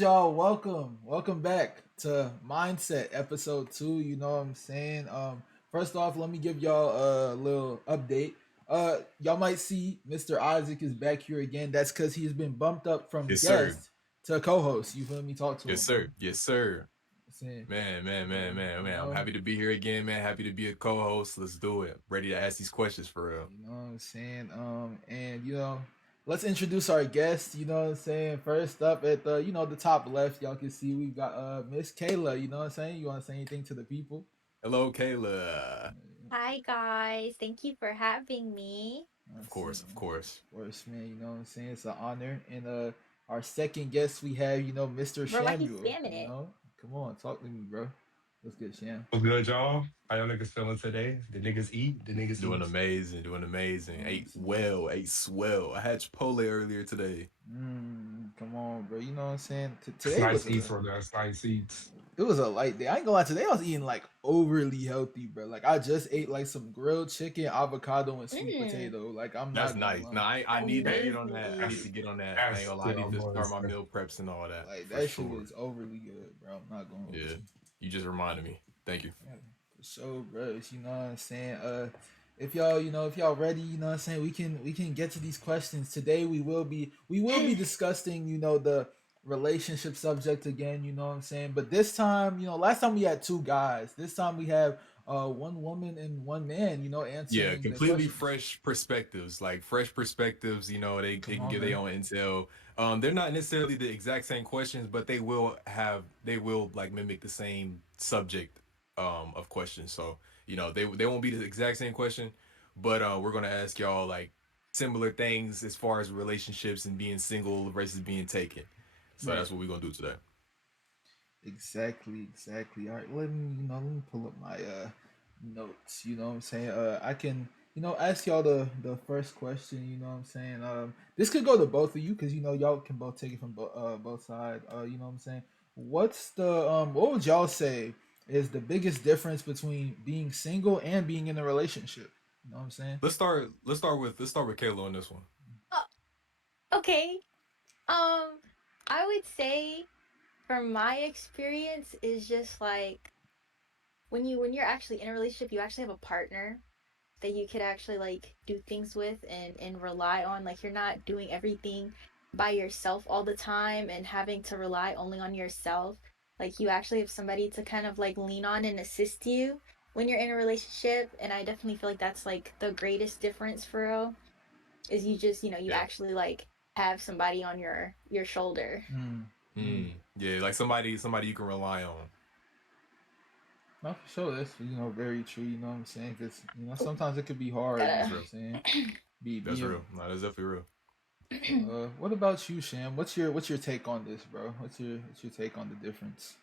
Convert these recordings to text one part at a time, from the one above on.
y'all? Welcome back to Mindset Episode 2. You know what I'm saying? First off, let me give y'all a little update. Y'all might see Mr. Isaac is back here again. That's because he's been bumped up from Yes, sir. guest to co-host. You feel me? Talk to Yes, him, bro. sir. Yes, sir. Saying, Man. I'm you know, happy to be here again, man. Happy to be a co-host. Let's do it. Ready to ask these questions for real. you know what I'm saying. And let's introduce our guest. You know what I'm saying. First up at the the top left, y'all can see we've got Miss Kayla. You know what I'm saying. You want to say anything to the people? Hello, Kayla. Hi guys, thank you for having me. Of Let's see. course, of course. Of course, man. You know what I'm saying. It's an honor. And our second guest we have, Mr. Bro, why he's Samuel. spamming it? Come on, talk to me, bro. Let's get Sham. What's good, y'all? How y'all niggas feeling today? The niggas eat. The niggas Doing eat. amazing, doing You amazing. know what I'm Ate saying. well, ate swell. I had Chipotle earlier today. Come on, bro. You know what I'm saying. That's Today was nice a eats, brother. That's nice eats. it was a light day. I ain't gonna lie. Today I was eating like overly healthy, bro. Like I just ate like some grilled chicken, avocado, and sweet Mmm, potato. Like I'm That's not gonna nice. No, lie. I need to get on that. I need to amazing. That's get on that. I ain't that's gonna lie. I need still to start boys. my meal preps and all that Like for that shit sure. was overly good, bro. I'm not going with Yeah. you. You just reminded me. Thank you. Yeah, for sure, bro. You know what I'm saying. If y'all ready, you know what I'm saying. We can get to these questions today. We will be discussing the relationship subject again. You know what I'm saying. But this time, last time we had two guys. This time we have one woman and one man. Yeah, Answering the completely questions. fresh perspectives. Like fresh perspectives, they Come can on, give their man. own intel. They're not necessarily the exact same questions, but they will like mimic the same subject of questions. So, they won't be the exact same question, but we're gonna ask y'all like similar things as far as relationships and being single versus being taken. So Right. that's what we're gonna do today. Exactly. All right, let me pull up my notes. You know what I'm saying? I can ask y'all the first question. You know what I'm saying? This could go to both of you because y'all can both take it from both sides. You know what I'm saying? What would y'all say is the biggest difference between being single and being in a relationship? You know what I'm saying? Let's start with Kayla on this one. Oh, okay. Um, I would say from my experience is just like when you're actually in a relationship, you actually have a partner that you could actually like do things with and rely on. Like you're not doing everything by yourself all the time and having to rely only on yourself. Like you actually have somebody to kind of like lean on and assist you when you're in a relationship. And I definitely feel like that's like the greatest difference for real is you just, you Yeah. actually like have somebody on your shoulder. Mm, mm. Yeah, like somebody you can rely on. No, for sure. That's very true. You know what I'm saying? Because sometimes it could be hard. You know That's Gotta what I'm real. saying? Be That's be real. No, that's definitely real. So, what about you, Sham? What's your take on this, bro? What's your take on the difference?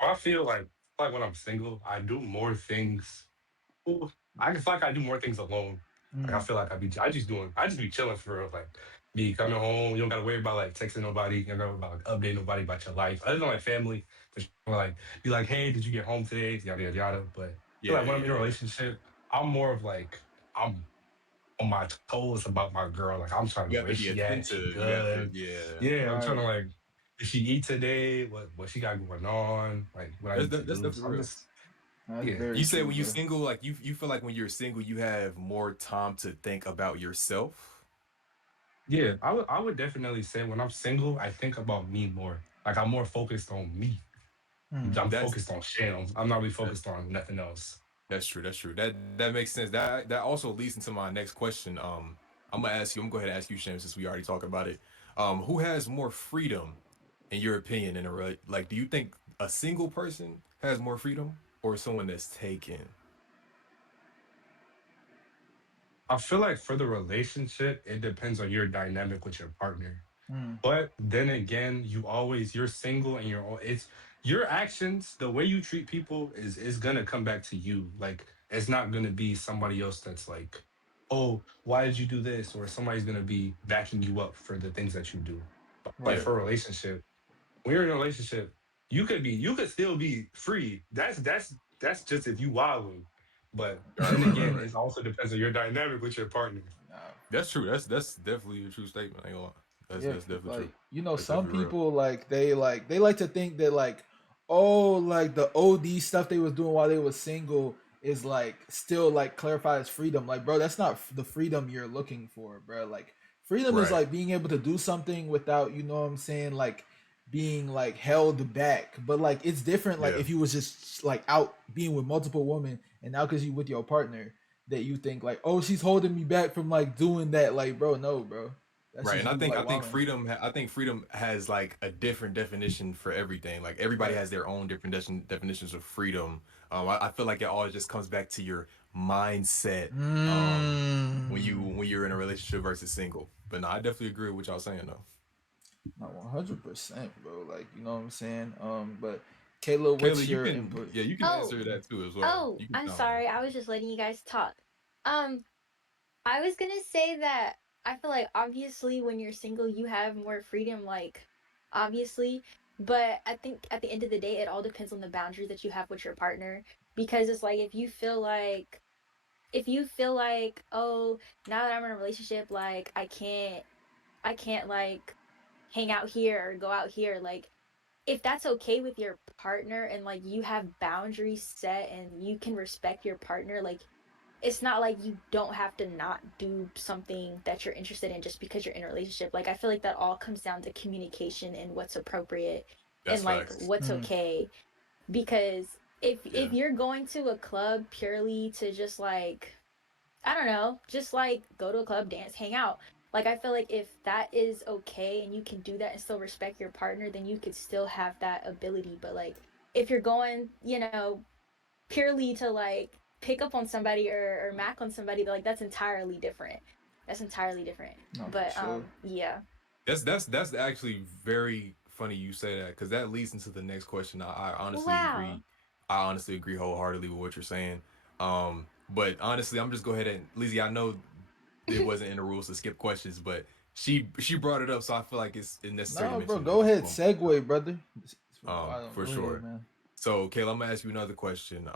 I feel like when I'm single, I do more things. Ooh, I just feel like I do more things alone. Like I Mm, feel like I just be chilling for real. Like be coming home. You don't gotta worry about like texting nobody. You don't gotta worry about like updating nobody about your life. Other than like family, which like be like, hey, did you get home today? Yada yada yada. But I feel Yeah, like when I'm in a yeah, yeah. relationship, I'm more of like I'm on my toes about my girl. Like I'm trying to You know have to where be she at. She attentive. You have to, good. yeah. Yeah, I'm trying right. to like did she eat today? What she got going on? Like what I need to That's do. definitely So I'm real. just That's yeah. very You said true, when you're bro. single, like you feel like when you're single, you have more time to think about yourself. Yeah, I would definitely say when I'm single, I think about me more. Like I'm more focused on me. Hmm. I'm That's focused on Shan. I'm not really that, focused on nothing else. that's true. That's true. That makes sense. That also leads into my next question. I'm gonna ask you. I'm gonna go ahead and ask you, Sham, since we already talked about it. Who has more freedom, in your opinion, like? Do you think a single person has more freedom, or someone that's taken? I feel like for the relationship, it depends on your dynamic with your partner. Hmm. But then again, you're single and it's your actions, the way you treat people is gonna come back to you. Like it's not gonna be somebody else that's like, oh, why did you do this? Or somebody's gonna be backing you up for the things that you do. But like Right. for a relationship, when you're in a relationship, you could still be free. That's just if you wilding. But then again, Right. it also depends on your dynamic with your partner. Nah. That's true. That's definitely a true statement. I ain't gonna lie. Yeah, That's definitely true. like you know, That's some definitely real. people they like to think that like, oh, like the OD stuff they was doing while they was single is like still like clarified as freedom. Like, bro, that's not the freedom you're looking for, bro. Like, freedom is Right. like being able to do something without, you know what I'm saying, like being like held back. But like, it's different. Like, Yeah. if you was just like out being with multiple women, and now because you with your partner, that you think like, oh, she's holding me back from like doing that. Like, bro, no, bro. That's Right. just And you I like think wilding. I think freedom has like a different definition for everything. Like everybody Right. has their own different definitions of freedom. I feel like it all just comes back to your mindset Mm. when you're in a relationship versus single. But no, I definitely agree with what y'all saying though. Not 100%, bro. Like, you know what I'm saying? But Kayla, Kayla, what's your input? you can Oh, answer that too as well. oh, You can I'm chime in. sorry. I was just letting you guys talk. Um, I was gonna say that I feel like obviously when you're single, you have more freedom, like obviously. But I think at the end of the day, it all depends on the boundaries that you have with your partner. Because it's like if you feel like, oh, now that I'm in a relationship, like I can't like hang out here or go out here, like if that's okay with your partner and like you have boundaries set and you can respect your partner, like it's not like you don't have to not do something that you're interested in just because you're in a relationship. Like I feel like that all comes down to communication and what's appropriate That's and like facts. what's Mm, okay. Because Yeah. if you're going to a club purely to just like I don't know, just like go to a club, dance, hang out. Like I feel like if that is okay and you can do that and still respect your partner, then you could still have that ability. But like if you're going, you know, purely to like pick up on somebody or mac on somebody, like that's entirely different. That's entirely different. no, for But sure. yeah. That's actually very funny you say that because that leads into the next question. I honestly Wow. agree. I honestly agree wholeheartedly with what you're saying. But honestly, I'm just go ahead and Lizzie. I know it wasn't in the rules to skip questions, but she brought it up, so I feel like it's necessary to No, bro, mention it at go this ahead. moment. Segue, brother. For Go ahead, sure. man. So, Kayla, I'm gonna ask you another question.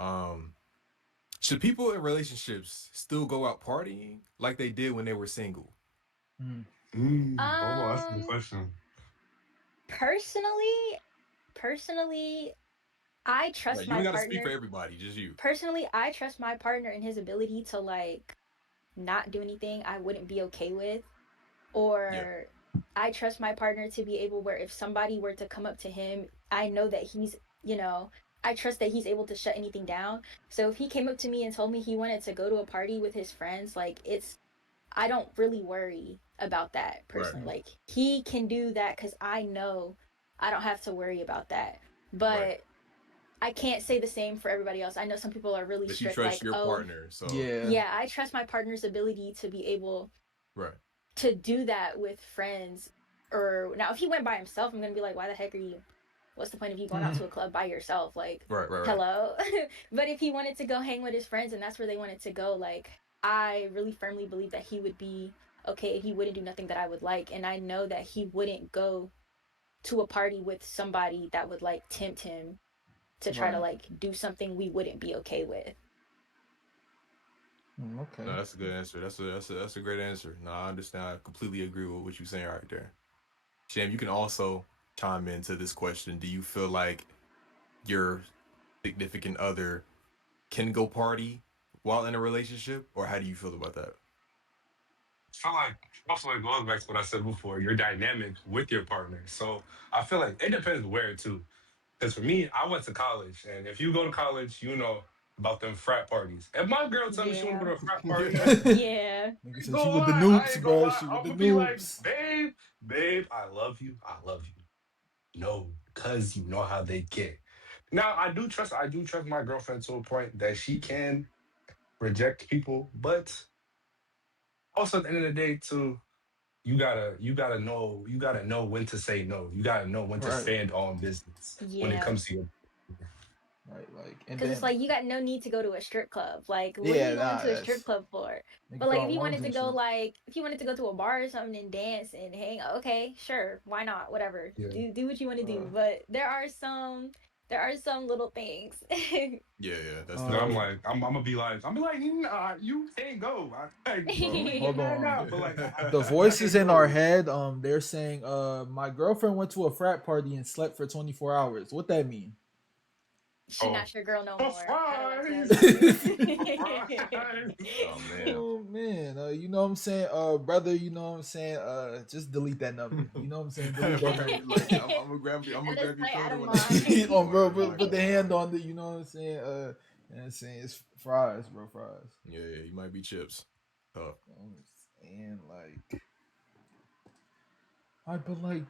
Should people in relationships still go out partying like they did when they were single? Mm, Oh, that's a good Um question. personally, personally, I trust Right, you my ain't got to speak for partner. everybody, just you. Personally, I trust my partner in his ability to like not do anything I wouldn't be okay with, Yeah. or I trust my partner to be able where if somebody were to come up to him, I know that he's, you know, I trust that he's able to shut anything down. So if he came up to me and told me he wanted to go to a party with his friends, like it's I don't really worry about that Right. personally. Like he can do that cuz I know I don't have to worry about that. Right. But I can't say the same for everybody else. I know some people are really But you strict trust like, your "Oh, partner, so yeah. yeah, I trust my partner's ability to be able right. to do that with friends." Or now if he went by himself, I'm gonna be like, why the heck are you what's the point of you going out to a club by yourself? Like, Right, right, right. hello. But if he wanted to go hang with his friends and that's where they wanted to go, like I really firmly believe that he would be okay. He wouldn't do nothing that I would like. And I know that he wouldn't go to a party with somebody that would like tempt him to try to Right. like do something we wouldn't be okay with. Okay. No, that's a good answer. That's a great answer. No, I understand. I completely agree with what you're saying right there. Sham, you can also chime into this question. Do you feel like your significant other can go party while in a relationship, or how do you feel about that? I feel like also it goes back to what I said before, your dynamic with your partner. So I feel like it depends where too. Because for me, I went to college, and if you go to college, you know about them frat parties. If my girl tell me she want to Yeah. go to a frat party, Yeah. Yeah. Nigga ain't said she gonna with the lie, I noobs, ain't gonna bro. lie. She with I'm the gonna be like, noobs. babe, I love you. I love you. No, because you know how they get. Now I do trust my girlfriend to a point that she can reject people, but also at the end of the day, too, you gotta know when to say no. You gotta know when to Right. stand on business when it Yeah. comes to your. Right. Like, and Cause it's then like you got no need to go to a strip club. Like, what are yeah, you going nah, to a strip that's club for? nigga But like, put on ones and shit. if you wanted to go to a bar or something and dance and hang, okay, sure, why not? Whatever, Yeah. do what you want to do. Uh, But there are some little things. Yeah, yeah, that's No, I'm Uh, definitely. like, I'm gonna be like, nah, you can't go. We hold get mad on. now, but like, The I voices can in our go. head, they're saying, my girlfriend went to a frat party and slept for 24 hours. What that mean? She Oh, not your girl no more. How do I tell surprise! you? Surprise! Oh man. Oh man, you know what I'm saying, brother. You know what I'm saying. Just delete that number. You know what I'm saying. Delete that Bro, number. you like I'm gonna That is grab your like out shoulder of when I see you. mind. Oh, bro, I'm put, not put gonna the lie. hand on it. You know what I'm saying. You know what I'm saying, it's fries, bro, fries. Yeah, yeah, you might be chips. Tough. I'm saying like, I but like,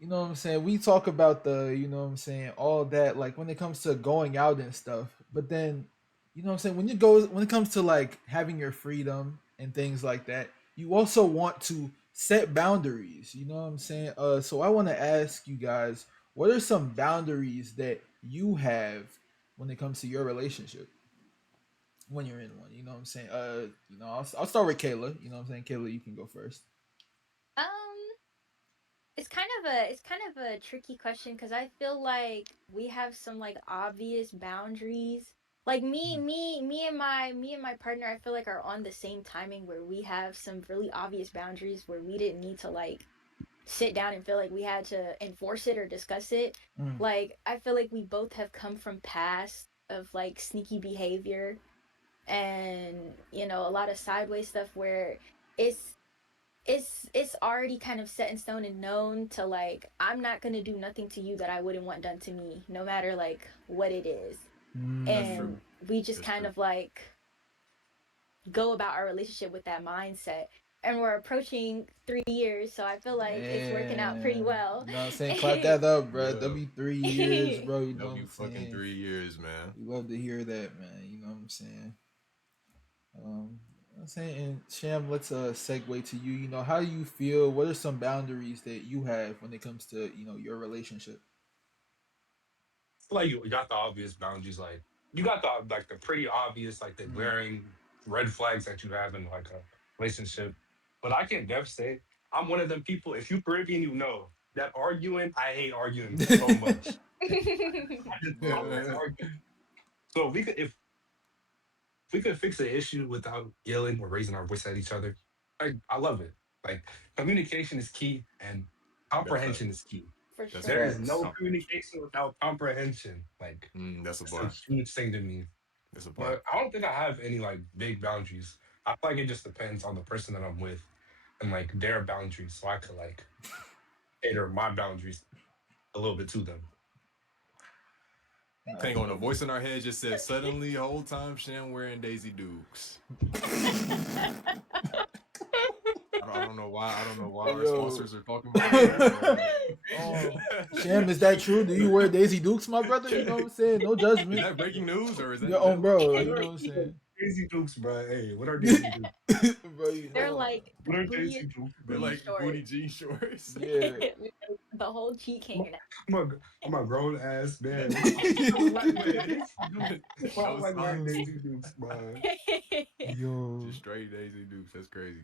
you know what I'm saying. We talk about the, you know what I'm saying, all that like when it comes to going out and stuff. But then, you know what I'm saying, when it comes to like having your freedom and things like that, you also want to set boundaries. You know what I'm saying. So I want to ask you guys, what are some boundaries that you have when it comes to your relationship when you're in one? You know what I'm saying. I'll start with Kayla. You know what I'm saying. Kayla, you can go first. Um, it's kind of a tricky question because I feel like we have some like obvious boundaries. Like me and my partner, I feel like are on the same timing where we have some really obvious boundaries where we didn't need to like sit down and feel like we had to enforce it or discuss it. Mm. Like I feel like we both have come from past of like sneaky behavior and a lot of sideways stuff where it's it's already kind of set in stone and known to like I'm not going to do nothing to you that I wouldn't want done to me no matter like what it is. That's true. Mm. And we just That's kind true. of like go about our relationship with that mindset. And we're approaching 3 years, so I feel like it's working out pretty Man, well. you know what I'm saying? Clap that up, bro. Yeah. W 3 years, bro. You know what I'm W fucking saying? 3 years, man. We love to hear that, man. You know what I'm saying? I'm saying, and Sham, let's segue to you. You know, how do you feel? What are some boundaries that you have when it comes to your relationship? Like you got the obvious boundaries, like you got the pretty obvious, like the Mm. glaring red flags that you have in like a relationship. But I can def say I'm one of them people. If you Caribbean, you know that arguing. I hate arguing so much. I just don't like arguing. So if we could fix an issue without yelling or raising our voice at each other, I love it. Like communication is key and That's a comprehension is key. For that's a There sure. is fact. Facts. no Comprehension. communication without comprehension. Like That's a it's a bar. huge thing to me. That's a bar. But I don't think I have any like big boundaries. I feel like it just depends on the person that I'm with and like their boundaries. So I could like cater my boundaries a little bit to them. Nah, I Hang on, a feel you. voice in our head just said suddenly whole time Shan wearing Daisy Dukes. I don't know why. I don't know why Hey, our yo. sponsors are talking about that, um, but Sham, is that true? Do you wear Daisy Dukes, my brother? You know what I'm saying? No is judgment. that breaking news or is Your is own that legit? bro. What You know are what I'm saying? Daisy Dukes, bro? Hey, what are Daisy Dukes? Bro, you They're know. like What are booty Daisy Dukes, They're bro? booty like booty shorts. jean shorts. Yeah. The whole cheek hanging I'm a grown ass That man. I nigga, don't like wearing Daisy Dukes. I don't no like wearing socks, Yo. Daisy Dukes, man. out. Yo. just straight Daisy Dukes. That's crazy.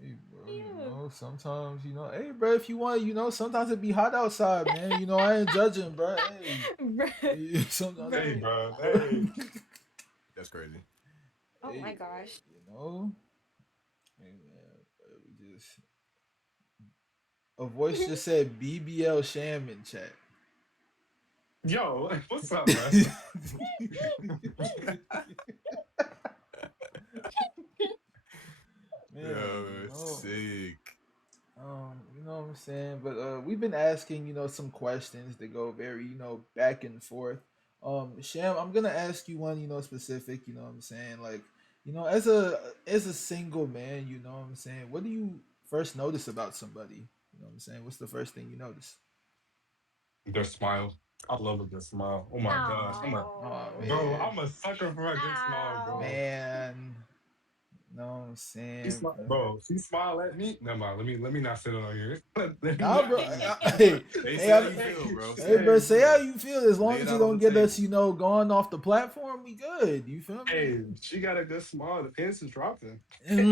Hey, bro, Ew. sometimes, hey, bro, if you want, sometimes it be hot outside, man. I ain't judging, bro. Hey, Bruh. hey sometimes it Hey, be Bruh. bro. hot, bro. Hey. That's crazy. Oh Hey, my gosh. hey, man, bro, we just a voice just said BBL Sham in chat. Yo, what's up, bro? Man, Yo, sick. you know what I'm saying? But we've been asking, some questions that go very, back and forth. Sham, I'm gonna ask you one, specific, you know what I'm saying? Like, as a single man, you know what I'm saying, what do you first notice about somebody? You know what I'm saying? What's the first thing you notice? Their smile. I love a good smile. Oh my gosh. Oh Bro, Oh. man. I'm a sucker for a good smile, bro. Ow. Man. You know what I'm saying, bro? She smile at me. Never mind. Let me not sit on here. Let me Nah, not. bro. Hey, Say hey, how I'm, you feel, bro. Say hey, how bro. you Say how feel. you feel. As Lay long it as you out on don't the get us, table. going off the platform, we good. You feel me? Hey, she got a good smile. The pants is dropping. Yo.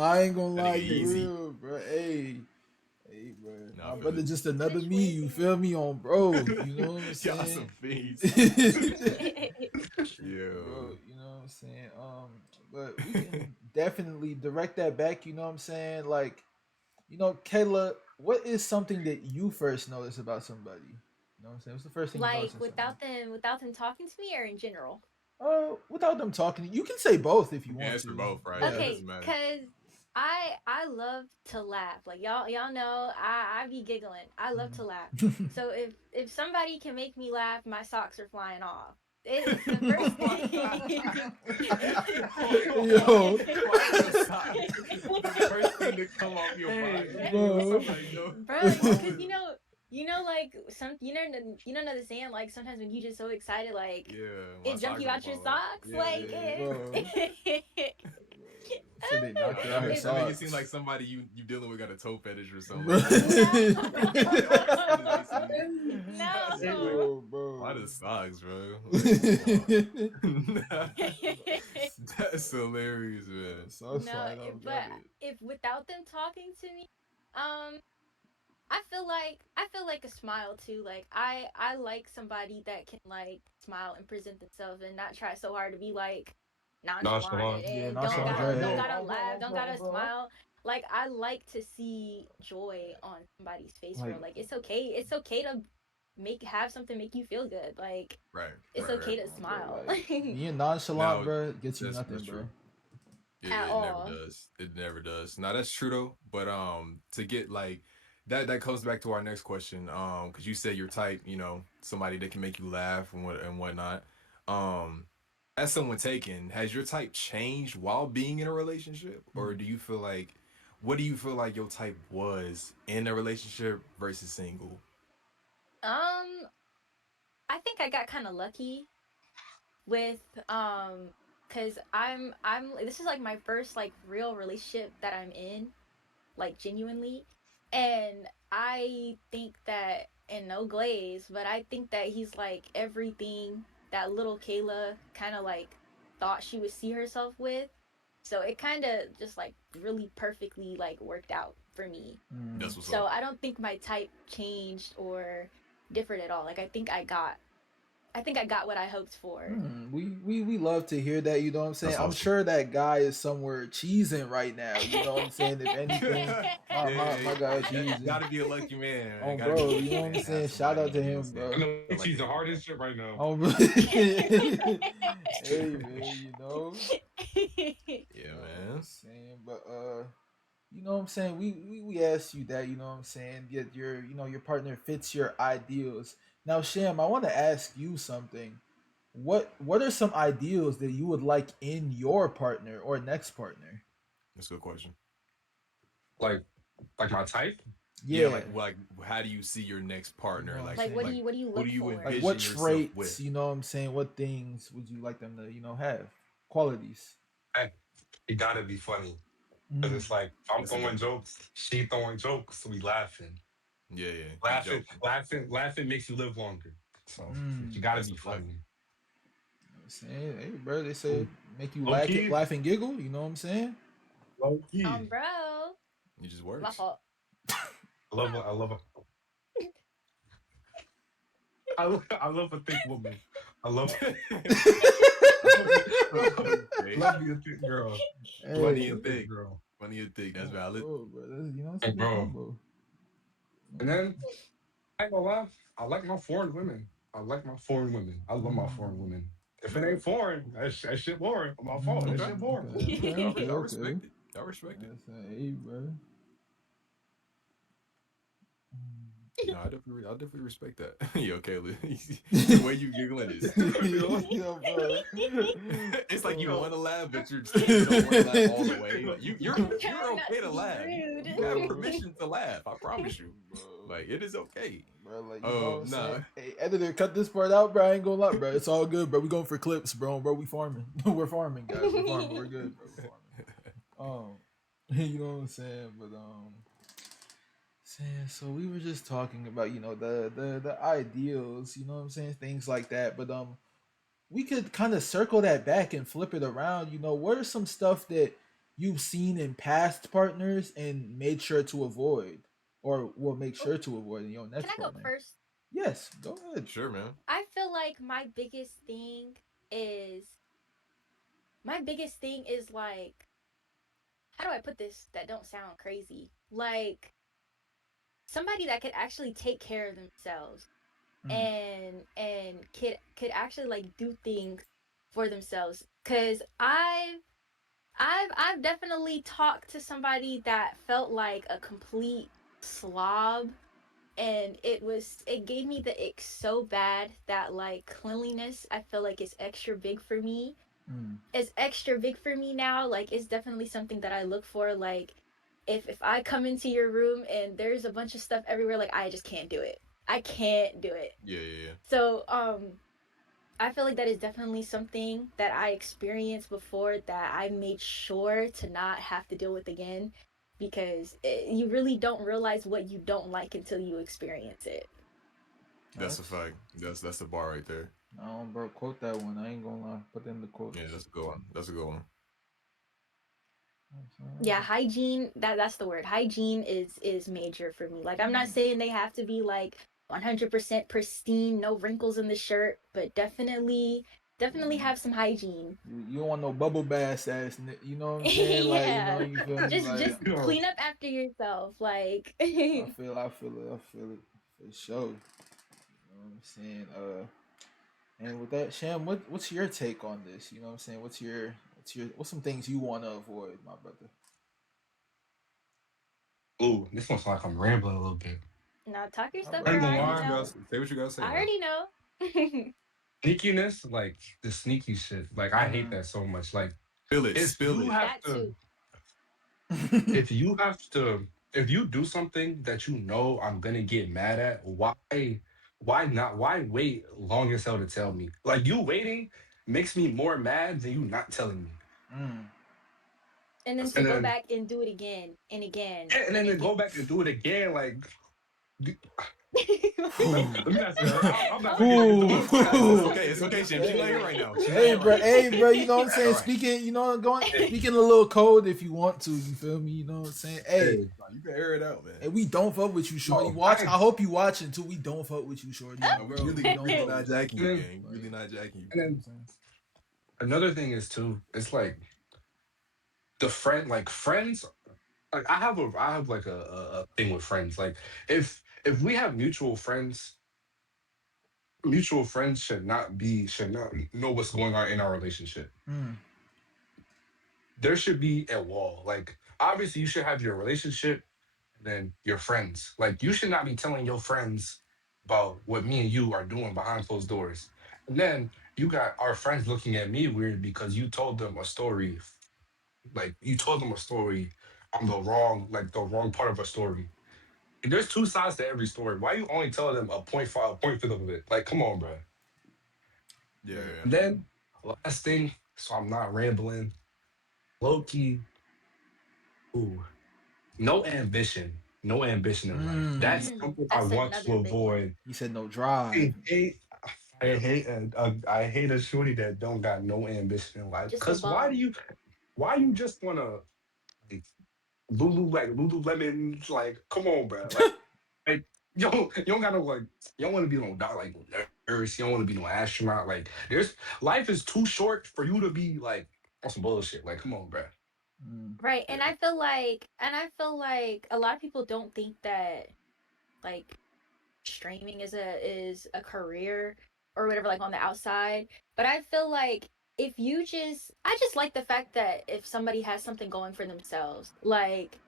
I ain't gonna That lie, nigga you easy. real, bro. Hey, bro. bro. No, I My feel brother it. just another Finish me. You feel waving. me on bro? You know what I'm Y'all some saying? fiends. Bro, Yo. you know what I'm saying? But we can definitely direct that back, you know what I'm saying? Like, Kayla, what is something that you first notice about somebody? You know what I'm saying? What's the first thing you notice Like in someone? without them talking to me or in general? Without them talking, you can say both if you You can want answer to. both, right? Yeah. It Okay, doesn't matter. cause I love to laugh. Like y'all know I be giggling. I love to laugh. So if somebody can make me laugh, my socks are flying off. It's the first thing. Yo, Why are the socks the first thing to come off your body? bro. Like, yo, Bro, why cause would? like some the saying like sometimes when you just so excited like Yeah, my it jump socks you gonna out your fall off. socks Yeah, like yeah, Bro. it, Said they knocked Nah, her out her if that make it seem like socks. somebody you dealing with got a toe fetish or something Bro. like that. Like, no as soon as they see you, I said, wait, no. Yo, why bro. the socks, bro? Like, come on. That's hilarious, man. Sauce No, flying off, but got it. if without them talking to me, um, I feel like a smile too. Like I like somebody that can like smile and present themselves and not try so hard to be like nonchalant Nonchalant. Yeah, and nonchalant don't dread. gotta laugh, don't gotta smile. Like I like to see joy on somebody's face for real. Like, Like it's okay to have something make you feel good. Like Right, it's right, right. okay to bro, smile like being nonchalant, Now, bro, gets you that's nothing, bro. true. at It never all. does. It never does. Now that's true though. But to get like that comes back to our next question. Because you said you're type, somebody that can make you laugh and whatnot. Um, as someone taken, has your type changed while being in a relationship, or Mm. do you feel like, what do you feel like your type was in a relationship versus single? Um, I think I got kind of lucky with because I'm this is like my first like real relationship that I'm in like genuinely, and I think that and no glaze, but I think that he's like everything that little Kayla kind of like thought she would see herself with. So it kind of just like really perfectly like worked out for me. Mm. That's what's So up. I don't think my type changed or different at all. Like I think I got what I hoped for. We love to hear that, you know what I'm saying? That's I'm awesome. sure that guy is somewhere cheesing right now, you know what I'm saying? If anything, Yeah, my guy cheesing. gotta be a lucky man. Oh, Gotta be a bro, you lucky know what I'm man to have saying? Shout somebody, out to you know him, what I'm saying? I bro. know Feel like she's they the do that. hardest shit right now. Oh, bro. Hey, man, Yeah, know what I'm man. saying? But you know what I'm saying? We asked you that, you know what I'm saying? Yet your partner fits your ideals. Now, Sham, I want to ask you something. What are some ideals that you would like in your partner or next partner? That's a good question. Like my type. Yeah, Yeah, like how do you see your next you know partner? what I'm Like saying? what do you Who do look you for? Like what envision yourself traits, with? you know what I'm saying? What things would you like them to, have? Qualities. Hey, it gotta be funny because Mm. it's like if I'm That's a throwing good one. jokes, she throwing jokes, so we laughing. Yeah, yeah. Keep Laughing, joking. laughing, laughing makes you live longer. So you Mm. gotta That's be a fact. funny. I'm saying, hey, bro, they say make you Low key, laugh and giggle. You know what I'm saying? low key. Bro, It just my works. fault. I love a thick woman. I love, Okay. love me a thick girl. Love Funny me a Hey, and thick thick. girl. Funny and thick. That's oh, valid. bro, bro, it's a Hey, good bro. combo. And then I ain't gonna lie, I like my foreign women. I like my foreign women. I love my foreign Mm. women. If it Okay. ain't foreign, that shit boring. My fault. That Okay. shit Mm. boring. Okay, okay, I, okay, I okay. respect it. I respect it. That's hey, bro. Mm. No, I definitely respect that. Yo, Kayla, the way you giggling is crazy. Yeah, bro. It's like you Oh. want to laugh, but you don't want to laugh all the way. Like you're Trying not okay to to be laugh. You have Bro, permission to laugh. I promise you. bro, Like it is okay. bro, like you know what I'm saying? Nah. Hey, editor, cut this part out, bro. I ain't gonna lie, bro. It's all good, bro. We going for clips, bro. Bro, we farming. We're farming, guys. We're farming. We're good, bro. We're farming. You know what I'm saying? But saying so we were just talking about the ideals, you know what I'm saying, things like that. But we could kind of circle that back and flip it around. What are some stuff that you've seen in past partners and made sure to avoid? or will make Oh, sure to avoid in your can next I go partner? first? Yes, go ahead. Sure, man. I feel like is my biggest thing is like, how do I put this that don't sound crazy? Like somebody that could actually take care of themselves Mm, and could actually like do things for themselves. Cause I've definitely talked to somebody that felt like a complete slob, and it gave me the ick so bad that like cleanliness I feel like is extra big for me. mm, It's extra big for me now. Like it's definitely something that I look for. Like if I come into your room and there's a bunch of stuff everywhere, like I just can't do it. I can't do it. Yeah, yeah, yeah. So I feel like that is definitely something that I experienced before that I made sure to not have to deal with again, because you really don't realize what you don't like until you experience it. That's a that's fact. That's the bar right there. no, bro. Quote that one. I ain't gonna lie. Put in the Yeah, quotes. that's a good one. That's a good one. Yeah, hygiene, that's the word. Hygiene is major for me. Like I'm not saying they have to be like 100% pristine, no wrinkles in the shirt, but definitely have some hygiene. You don't want no bubble bass ass. You know what I'm saying? Like you know, Yeah. you feel me? Like Just Yo, clean up after yourself. Like I feel it for sure. You know what I'm saying? And with that, Sham, what's your take on this? You know what I'm saying? What's some things you want to avoid, my brother? ooh, this one sounds like I'm rambling a little bit. now talk your My stuff, I brother, ain't gonna Karan, Say you what you lie. got. know. Say what you got to say, I man. already know. Sneakiness, like the sneaky shit, like I hate Mm. that so much. Like Spill it. if Spill you it. have That to, too. if you have to, if you do something that you know I'm gonna get mad at, why not? Why wait long as hell to tell me? Like you waiting makes me more mad than you not telling me. Mm. And then That's to a And go fact. then, back and do it again and again yeah, and and then to again. go back and do it again, like d- Like, let me not say, I'm not gonna get into okay. Whew. it. I'm not gonna It's get Whew. okay. into It's it. okay, Sham. She Hey, lying right now. She hey, lying bro, right now. hey, bro. You know what I'm saying? All right. Speaking, you know, going Hey, speaking a little code if you want to. You feel me? You know what I'm saying? Hey, hey, Nah, you can air it out, man. hey, we don't fuck with you, shorty. no, Watch. I hope you watching too. We don't fuck with you, shorty. Nah, we Bro, really, we we don't really fuck not with you. jacking and you, then, gang. We Like, really not jacking you. and you know what I'm then saying? another thing is too. It's like the friend, like friends. Like I have like a thing with friends. Like if we have mutual friends should not know what's going on in our relationship. Mm, There should be a wall. Like obviously you should have your relationship and then your friends. Like you should not be telling your friends about what me and you are doing behind closed doors. And then you got our friends looking at me weird because you told them a story. Like you told them a story on the wrong part of a story. There's two sides to every story. Why you only tell them a point five, a point fifth of it? Like, come on, bro. Yeah, yeah. yeah. And then last thing, so I'm not rambling. Low key, ooh, no ambition, no ambition in life. That's Mm. Mm, something I that's want to another big one. avoid. He said no drive. I hate, I hate a shorty that don't got no ambition in life. Just a Cause bum. why you just wanna like Lululemon? Like, come on, bro. Like you don't gotta like you don't want to be no doc like no nurse. You don't want to be no astronaut. Like there's life is too short for you to be like on some bullshit. Like come on, bro. Mm, Right. Yeah. And I feel like a lot of people don't think that like streaming is a career or whatever, like on the outside. But I feel like if you just I just like the fact that if somebody has something going for themselves, like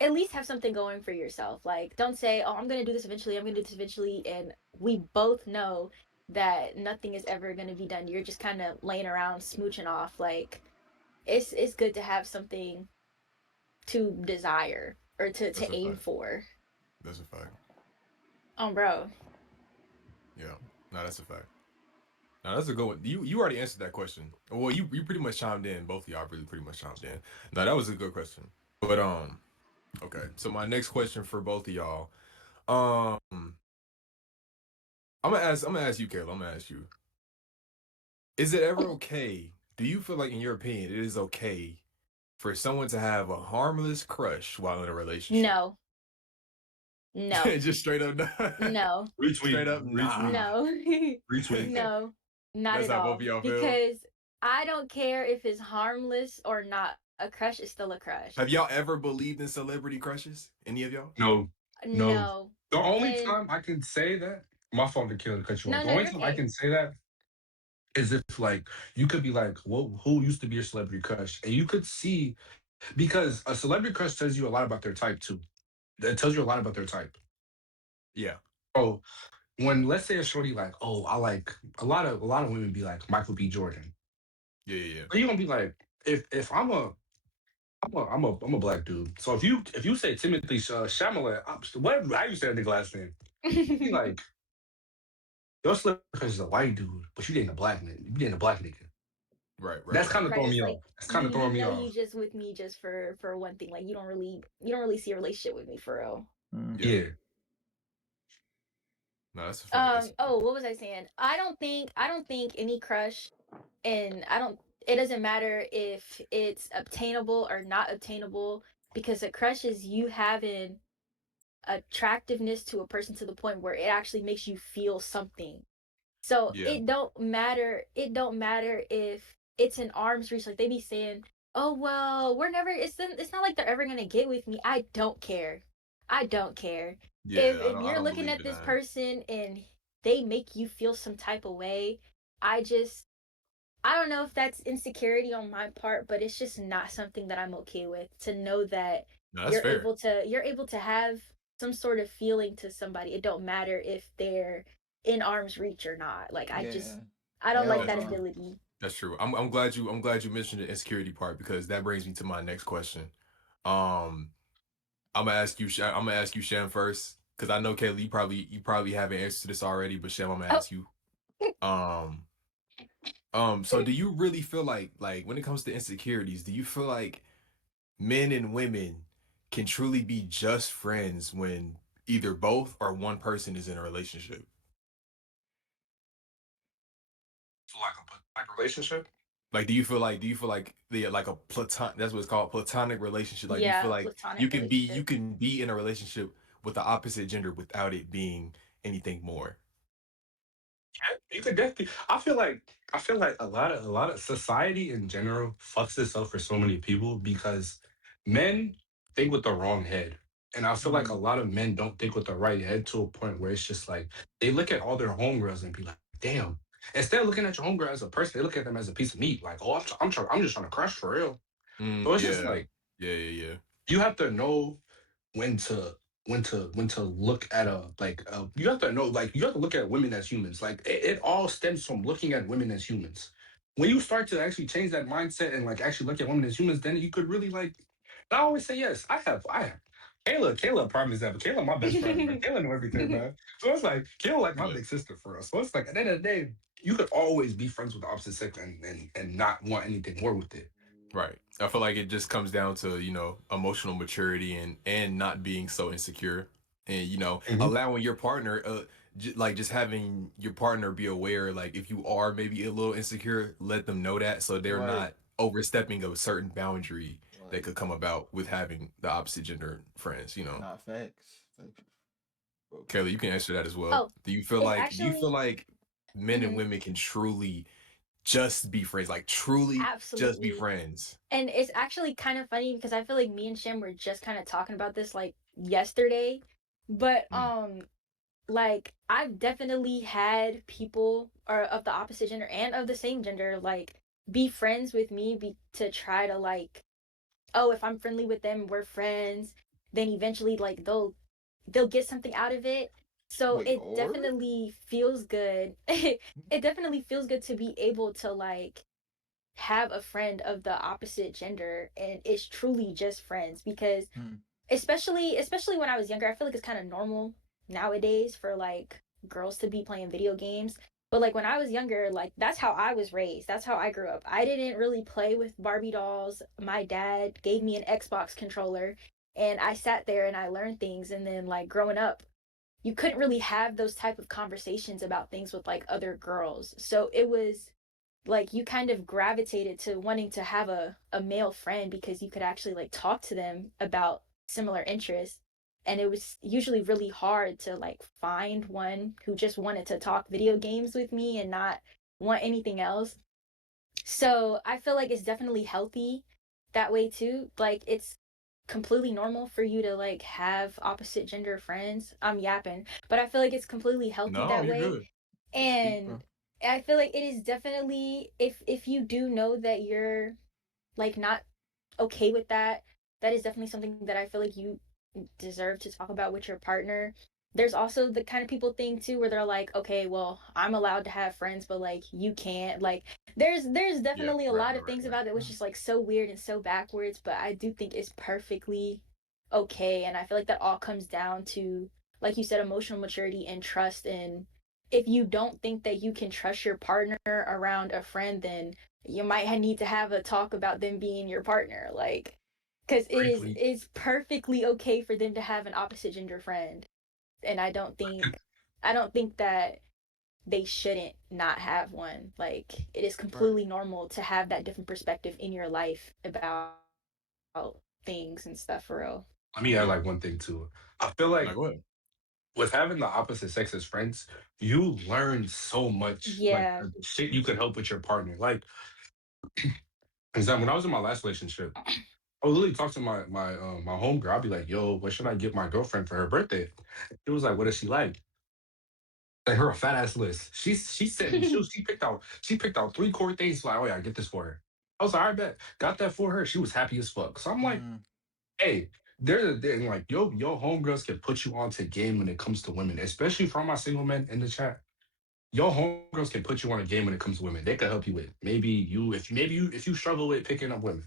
at least have something going for yourself. Like don't say, "Oh, I'm going to do this eventually. I'm going to do this eventually." And we both know that nothing is ever going to be done. You're just kind of laying around smooching off. Like it's good to have something to desire or That's to a aim fact. for. That's a fact. Bro. Yeah. No, that's a fact. Now that's a good one. You already answered that question. Well, you pretty much chimed in. Both of y'all really pretty much chimed in. Now that was a good question. But okay. So my next question for both of y'all. I'm gonna ask you, Kayla. I'm gonna ask you. Is it ever okay? Do you feel like, in your opinion, it is okay for someone to have a harmless crush while in a relationship? No. No, Just straight up, no, straight Retweet, up, nah. retweet, no, retweet. no, not That's at how both of all. y'all feel. Because I don't care if it's harmless or not. A crush is still a crush. Have y'all ever believed in celebrity crushes? Any of y'all? No, no. No, The only and time I can say that, my fault to kill to cut you off. no, The no, only you're time I okay. can say that is if like you could be like, well, who used to be your celebrity crush? And you could see because a celebrity crush tells you a lot about their type too. That tells you a lot about their type. Yeah, So when let's say a shorty like, oh, I like a lot of women be like Michael B. Jordan. yeah, yeah, yeah. But you gonna be like, if I'm a black dude. So if you say Timothy Chalamet, whatever how you say that nigga last name, be like, your celebrity crush is a white dude, but you dating a black nigga. You dating a black nigga. Right, right, That's right. kind of Right, throwing it's me like off. That's kind of you throwing me know you off. just with me just for one thing. Like you don't really see a relationship with me for real. Mm. Yeah. Yeah. No, that's a fact. That's a fact. Oh, what was I saying? I don't think any crush, and I don't it doesn't matter if it's obtainable or not obtainable, because a crush is you having attractiveness to a person to the point where it actually makes you feel something. So Yeah, it don't matter if it's an arm's reach. Like they be saying, "Oh well, it's not like they're ever gonna get with me." I don't care. I don't care. If yeah. I if don't. I you're don't looking believe at in this that. person and they make you feel some type of way, I just I don't know if that's insecurity on my part, but it's just not something that I'm okay with, to know that No, that's you're fair. able to you're able to have some sort of feeling to somebody. It don't matter if they're in arm's reach or not. Like Yeah. I don't like Hell that That's true. no. ability. That's true. I'm glad you mentioned the insecurity part because that brings me to my next question. Um, I'm gonna ask you, Sham, first because I know Kayla, you probably have an answer to this already, but Sham, I'm gonna Oh, ask you. Um, so do you really feel like when it comes to insecurities, do you feel like men and women can truly be just friends when either both or one person is in a relationship? So like a relationship. Like, do you feel like the like a platon that's what it's called, platonic relationship? Like, do you feel yeah, like platonic you relationship. can be in a relationship with the opposite gender without it being anything more? Yeah, you could definitely. I feel like a lot of society in general fucks this up for so many people because men think with the wrong head. And I feel like a Mm. lot of men don't think with the right head to a point where it's just like they look at all their homegirls and be like, damn. Instead of looking at your homegirl as a person, they look at them as a piece of meat. Like, oh, I'm just trying to crush for real. So it's just Yeah, like yeah, yeah, yeah. you have to know when to when to look at you have to know like you have to look at women as humans. Like it all stems from looking at women as humans. When you start to actually change that mindset and like actually look at women as humans, then you could really like I always say yes. I have Kayla, prime example. Kayla, my best friend, man. Kayla know everything, man. So it's like Kayla like my But big sister for us. So it's like at the end of the day, you could always be friends with the opposite sex and not want anything more with it. right, I feel like it just comes down to emotional maturity and not being so insecure, and Mhm. allowing your partner like just having your partner be aware, like if you are maybe a little insecure, let them know that so they're Right. not overstepping a certain boundary that Right. could come about with having the opposite gender friends. Not facts. Facts. But Kayla, you can answer that as well. Oh, it's Do you feel actually like men and mhm, women can truly just be friends, like truly just be absolutely. friends? And it's actually kind of funny because I feel like me and Shem were just kind of talking about this like yesterday. But Mm, like I've definitely had people or of the opposite gender and of the same gender like be friends with me to try to like, oh, if I'm friendly with them, we're friends. Then eventually like they'll get something out of it. So wait, it or? definitely feels good. It definitely feels good to be able to like have a friend of the opposite gender and it's truly just friends, because Hmm. especially when I was younger, I feel like it's kind of normal nowadays for like girls to be playing video games. But like when I was younger, like that's how I was raised. That's how I grew up. I didn't really play with Barbie dolls. My dad gave me an Xbox controller and I sat there and I learned things. And then like growing up, you couldn't really have those type of conversations about things with like other girls. So it was like you kind of gravitated to wanting to have a male friend because you could actually like talk to them about similar interests. and it was usually really hard to like find one who just wanted to talk video games with me and not want anything else. So I feel like it's definitely healthy that way too. Like it's completely normal for you to like have opposite gender friends. I'm yapping, but I feel like it's completely healthy No, that you're way. good. Speak, And bro. I feel like it is definitely, if you do know that you're like not okay with that, that is definitely something that I feel like you deserve to talk about with your partner. There's also the kind of people thing too where they're like, okay, well, I'm allowed to have friends, but like you can't. Like there's Yeah, definitely a right, lot right, of right, things right. about it which is like so weird and so backwards, but I do think it's perfectly okay. And I feel like that all comes down to, like you said, emotional maturity and trust. And if you don't think that you can trust your partner around a friend, then you might need to have a talk about them being your partner. Like, because Briefly, it's perfectly okay for them to have an opposite gender friend. And I don't think that they shouldn't not have one. Like, it is Right. completely normal to have that different perspective in your life about things and stuff, for real. let me add Yeah. like one thing too. I feel Now like go ahead. with having the opposite sex as friends, you learn so much, like Yeah. the shit you could help with your partner. Like, example, when I was in my last relationship, I would literally talk to my homegirl. I'd be like, "Yo, what should I get my girlfriend for her birthday?" It was like, "What does she like?" Like her a fat ass list. She sent me. She picked out three core things. Like, oh yeah, get this for her. I was like, I bet got that for her. She was happy as fuck. So I'm like, Mm, hey, there's a thing like yo homegirls can put you onto game when it comes to women, especially for my single men in the chat. Your homegirls can put you on a game when it comes to women. They can help you with maybe you if you struggle with picking up women,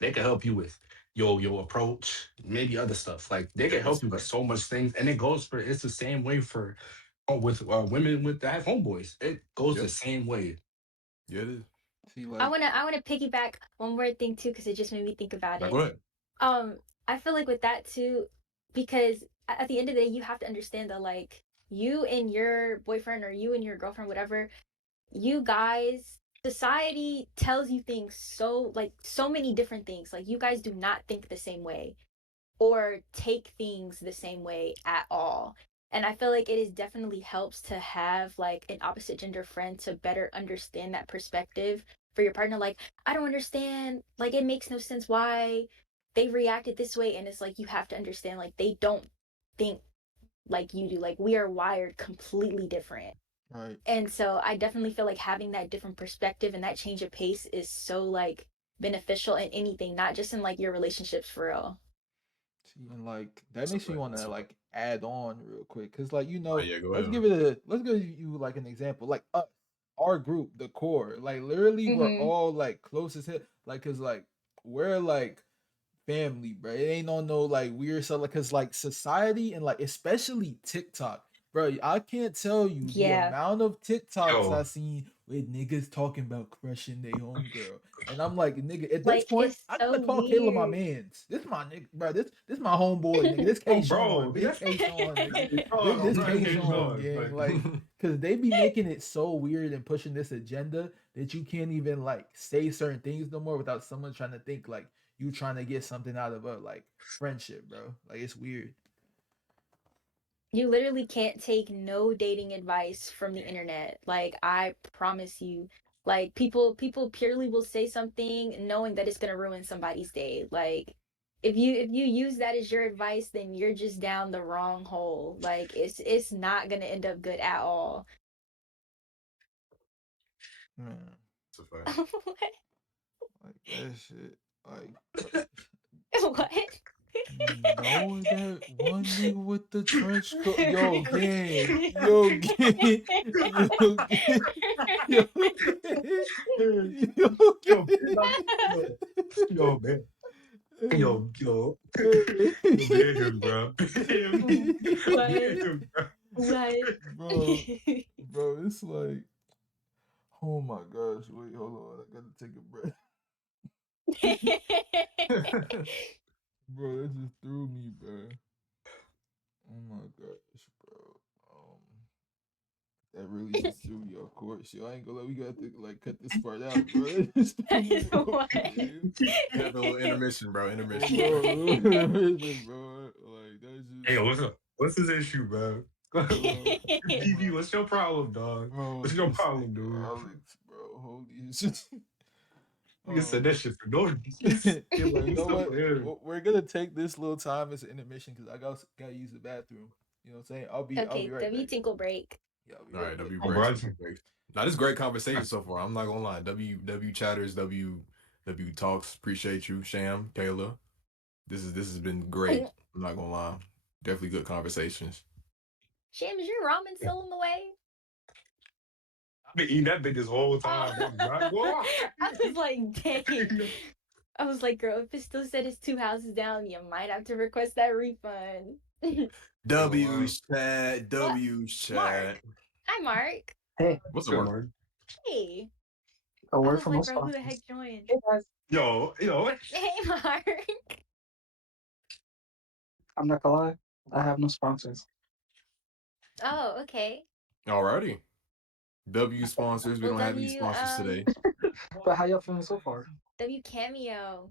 they can help you with your approach, maybe other stuff. Like they Yeah, can that's help a you with fact. so much things, and it goes for it's the same way for with women with that have homeboys. It goes the Yep. same way. Yeah, it is. see, like, I wanna piggyback one more thing too, because it just made me think about Now go it. ahead. Um, I feel like with that too, because at the end of the day, you have to understand that like you and your boyfriend or you and your girlfriend, whatever, you guys, society tells you things so like so many different things. Like you guys do not think the same way or take things the same way at all. And I feel like it is definitely helps to have like an opposite gender friend to better understand that perspective for your partner. Like, I don't understand, like it makes no sense why they reacted this way. And it's like you have to understand like they don't think like you do. Like we are wired completely different. right. And so I definitely feel like having that different perspective and that change of pace is so like beneficial in anything, not just in like your relationships, for real. See, and like that That's a makes me fact. want That's to a fact. like add on real quick, cause like Oh yeah, go ahead. let's give you like an example, like us, our group, the core, like literally we're Mm-hmm. all like close as hell, like cause like we're like family, bro. It ain't on no like weird stuff, like cause like society and like especially TikTok, bro. I can't tell you the Yeah. amount of TikToks I Yo, seen with niggas talking about crushing their homegirl, and I'm like, nigga, at this Like point, it's I so gotta call Kayla my weird. man's. This my nigga, bro. This my homeboy, nigga. This K oh, Sean, bro, big that's K Sean, nigga. oh, This bro, K okay, Sean Sean. gang, Like, like, cause they be making it so weird and pushing this agenda that you can't even like say certain things no more without someone trying to think like you trying to get something out of a like friendship, bro. Like it's weird. You literally can't take no dating advice from the internet. Like I promise you. Like people purely will say something knowing that it's going to ruin somebody's day. Like if you use that as your advice, then you're just down the wrong hole. Like it's not going to end up good at all. Man, That's a fact. What? like that shit. Like, bro, What? you know that one nigga with the trench coat, yo gang, yo gang, yo gang, yo gang, yo yo, gang. yo, yo, man, Hey, yo, hey. yo, bear him, bro. Bear What? him, bro. What? Bro, bro, it's like, oh my gosh, wait, hold on, I gotta take a breath. Bro, that just threw me, bro. Oh my gosh, bro. That really just threw me off course. Yo, I ain't gonna let we got to like cut this part out, bro. That just threw me off, What? man. We have a little intermission, bro. Oh, Intermission. bro, bro. Like that Hey, This, what's his issue, bro? bro, BB, bro, what's your problem, dog? bro, What's your this problem, nigga dude? Alex, bro, holy shit. Nigga said that um, shit for no reason. bro, you What's know up what? with him? We're gonna take this little time as an intermission because I gotta use the bathroom. You know what I'm saying? I'll be Okay, right W back. tinkle break. Yeah, I'll be All right right, back. W Oh, bro, breaks, W breaks. Now this is great conversation so far. I'm not gonna lie. W chatters, W talks. Appreciate you, Sham, Kayla. This has been great. I'm not gonna lie. Definitely good conversations. Sham, is your ramen still in the way? I've been eating that bitch this whole Oh, time. I'm not going. I was like, dang. I was like, girl, if it still said it's 2 houses down, you might have to request that refund. W chat, What? W Mark. chat. Hi, Mark. Hey, What's the Good word? morning. Hey. a I word was from like, most bro, who the sponsors. heck joined? Hey guys, Hey, Mark. I'm not gonna lie, I have no sponsors. Oh, okay. Alrighty. W sponsors. We Well, don't have any W, sponsors today. But how y'all feeling so far? W cameo.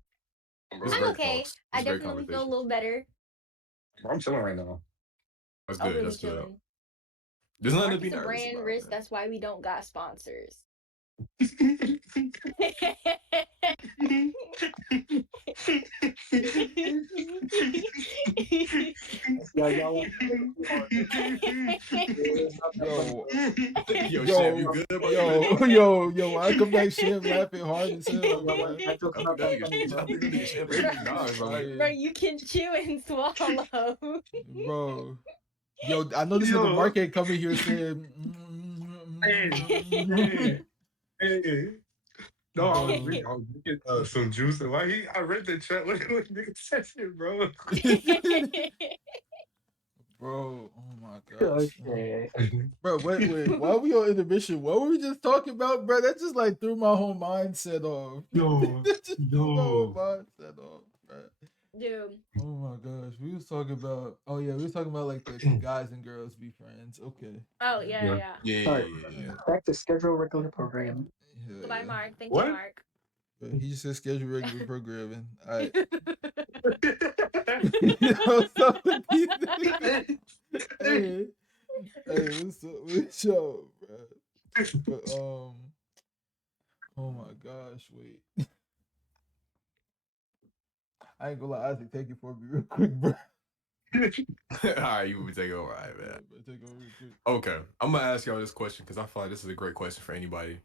This is I'm Bro, great okay. talks. This I is great definitely feel a conversations. little better. I'm chilling right now. That's I'm good. really That's good. chilling. There's nothing to Mark be is a nervous brand about, risk. man. That's why we don't got sponsors. Yeah, y'all want to go too hard. It's not that funny, Yo, bro. Yo, Sham, you yo, good, bro? You good, yo, bro? yo. I come back, Sham laughing hard as Yeah, hell, bro, bro. that joke's I not think that that nigga, funny, I bro. think that nigga Sham bro, ready to die or something. bro, Dying, you can chew and swallow. bro. Yo, I know this nigga Yo, Mark ain't coming here saying, hey, hey, hey. No, bro. I was drinking some juice, and I read the chat. Look at what nigga said shit, bro. Bro, oh my gosh. Okay. Bro, wait, why are we on intermission? What were we just talking about, bro? That just like threw my whole mindset off. Yo, That just threw my whole yo. mindset off, bro. Dude. Oh my gosh, we was talking about. Oh yeah, we was talking about like the can guys and girls be friends? Okay, Oh, yeah, yeah, Yeah. yeah. Yeah, All yeah, right, yeah, yeah. back to schedule regular program. yeah, Goodbye, yeah. Mark. Thank you, What? Mark. But he just said schedule regular programming. I, Hey, you know, stuff with these niggas. Hey, hey, what's up with y'all, bro? But oh my gosh, wait. I ain't gonna lie, Isaac, take it for me real quick, bro. All right, you will take over, all right, Yeah, man. bro, take over real quick. Okay, I'm gonna ask y'all this question because I feel like this is a great question for anybody.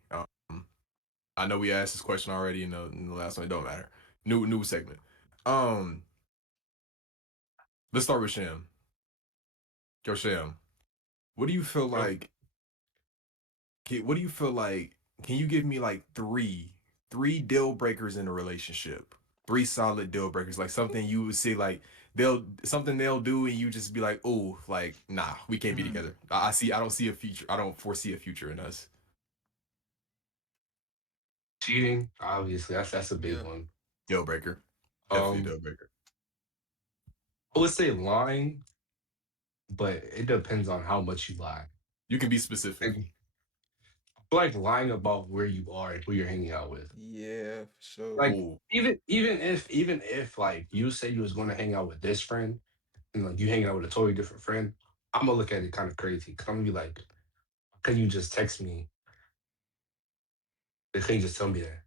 I know we asked this question already in the last one. It don't matter. New segment. Um, let's start with Sham. Yo, Sham, what do you feel bro. like? What do you feel like? Can you give me like three deal breakers in a relationship? Three solid deal breakers, like something you would see like they'll do and you just be like, oh, like nah, we can't be Mm, together. I don't see a future. I don't foresee a future in us. Cheating, obviously, that's a big yeah. one. Deal breaker, definitely a Um, deal breaker. I would say lying, but it depends on how much you lie. You can be specific. Like, I feel like lying about where you are and who you're hanging out with. Yeah, for sure. Like Oh, even if like you say you was going to hang out with this friend and like you hanging out with a totally different friend, I'm gonna look at it kind of crazy because I'm gonna be like, can you just text me? They can you just tell me that?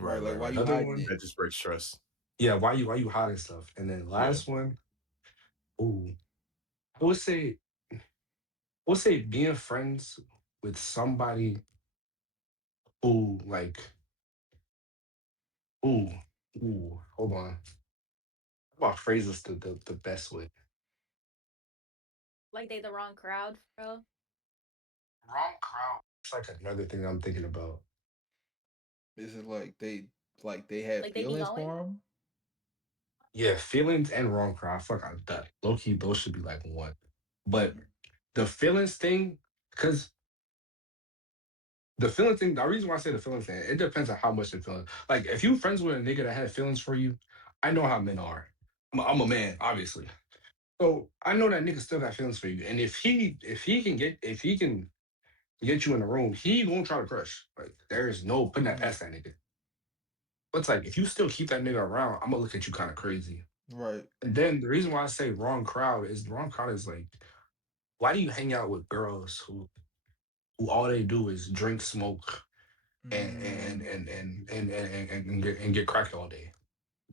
right, Right, like right, why right. you Another hiding one, it? That just breaks trust. yeah, why you hiding stuff? And then Yeah. last one, ooh, I would say I would say being friends with somebody who like ooh hold on. How about phrase this the best way? Like they the wrong crowd, bro. Wrong crowd. It's like another thing I'm thinking about. Is it like they had Like they be feelings going. for him? Yeah, feelings and wrong crowd. Fuck out that. Low key, those should be like one. But Mm, the feelings thing, because the feeling thing, the reason why I say the feelings thing, it depends on how much they're feeling. Like, if you friends with a nigga that had feelings for you, I know how men are. I'm a man, obviously. So I know that nigga still got feelings for you. And if he can get you in the room, he gonna try to crush. Like, there's no putting that mm, past that nigga. But it's like if you still keep that nigga around, I'm gonna look at you kind of crazy. Right. And then the reason why I say wrong crowd is the wrong crowd is like, why do you hang out with girls who all they do is drink, smoke, Mm, and get cracked all day?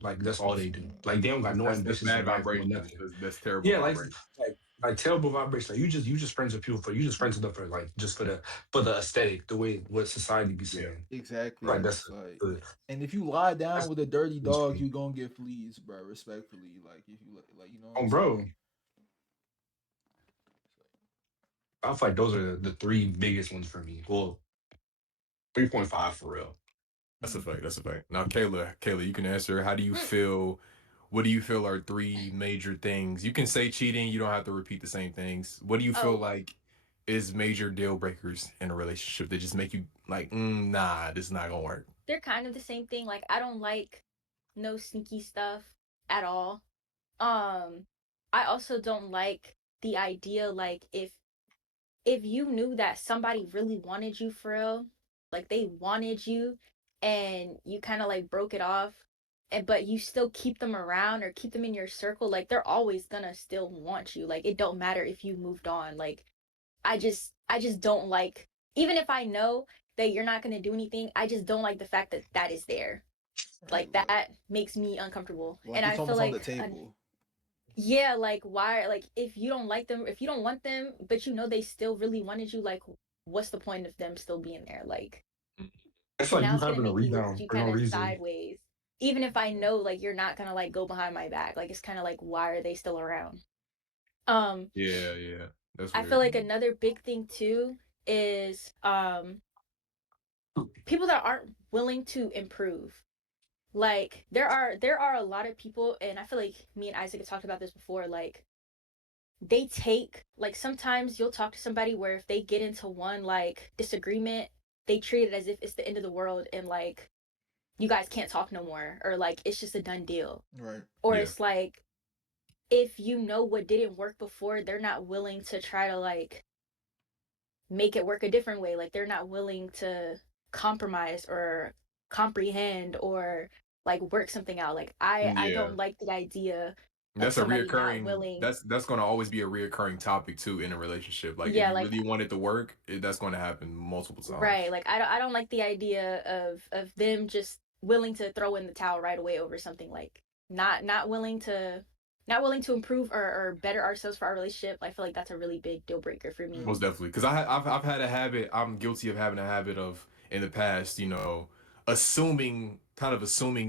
Like that's all that's they do. Like they don't got no That's ambitions in bad life, no vibrations. nothing. That's terrible Yeah, vibration. like terrible vibration. Like you just friends with people for you just friends with them for like just for the aesthetic, the way what society be Yeah. saying. exactly. Like It's like, the and if you lie down that's with a dirty that's dog, me. you gonna get fleas, bro. Respectfully, like if you like, you know what I'm Oh, saying. bro, I feel like those are the three biggest ones for me. Well, 3.5 for real. That's a Mm. fact. That's a fact. Now, Kayla, you can answer. How do you feel? What do you feel are three major things? You can say cheating. You don't have to repeat the same things. What do you feel Oh, like is major deal breakers in a relationship that just make you like, nah, this is not gonna work? they're kind of the same thing. Like I don't like no sneaky stuff at all. Um, I also don't like the idea like if you knew that somebody really wanted you for real, like they wanted you and you kind of like broke it off and but you still keep them around or keep them in your circle, like they're always gonna still want you. Like it don't matter if you moved on. Like I just don't like, even if I know that you're not going to do anything, I just don't like the fact that that is there. Right. Like that makes me uncomfortable. And Like I it's feel almost on the like table. yeah, like why, like if you don't like them, if you don't want them, but you know they still really wanted you, like what's the point of them still being there? Like It's like now you it's going to having a make me look at rebound you for no kind of reason. sideways. Even if I know like you're not going to like go behind my back. Like it's kind of like why are they still around? Um Yeah, yeah, that's I feel weird. like another big thing too is people that aren't willing to improve. Like there are a lot of people, and I feel like me and Isaac have talked about this before, like they take, like sometimes you'll talk to somebody where if they get into one like disagreement, they treat it as if it's the end of the world and like you guys can't talk no more, or like it's just a done deal. Right. Or Yeah, it's like if you know what didn't work before, they're not willing to try to like make it work a different way. Like they're not willing to compromise or comprehend or like work something out. Like I yeah. don't like the idea of That's a somebody not reoccurring. willing. That's gonna always be a reoccurring topic too in a relationship. Like if Yeah, you like really want it to work, that's going to happen multiple right. times. Like I don't like the idea of them just willing to throw in the towel right away over something, like not willing to not willing to improve or better ourselves for our relationship. I feel like that's a really big deal breaker for me. Most Mm. definitely, because I've had a habit. I'm guilty of having a habit of in the past, assuming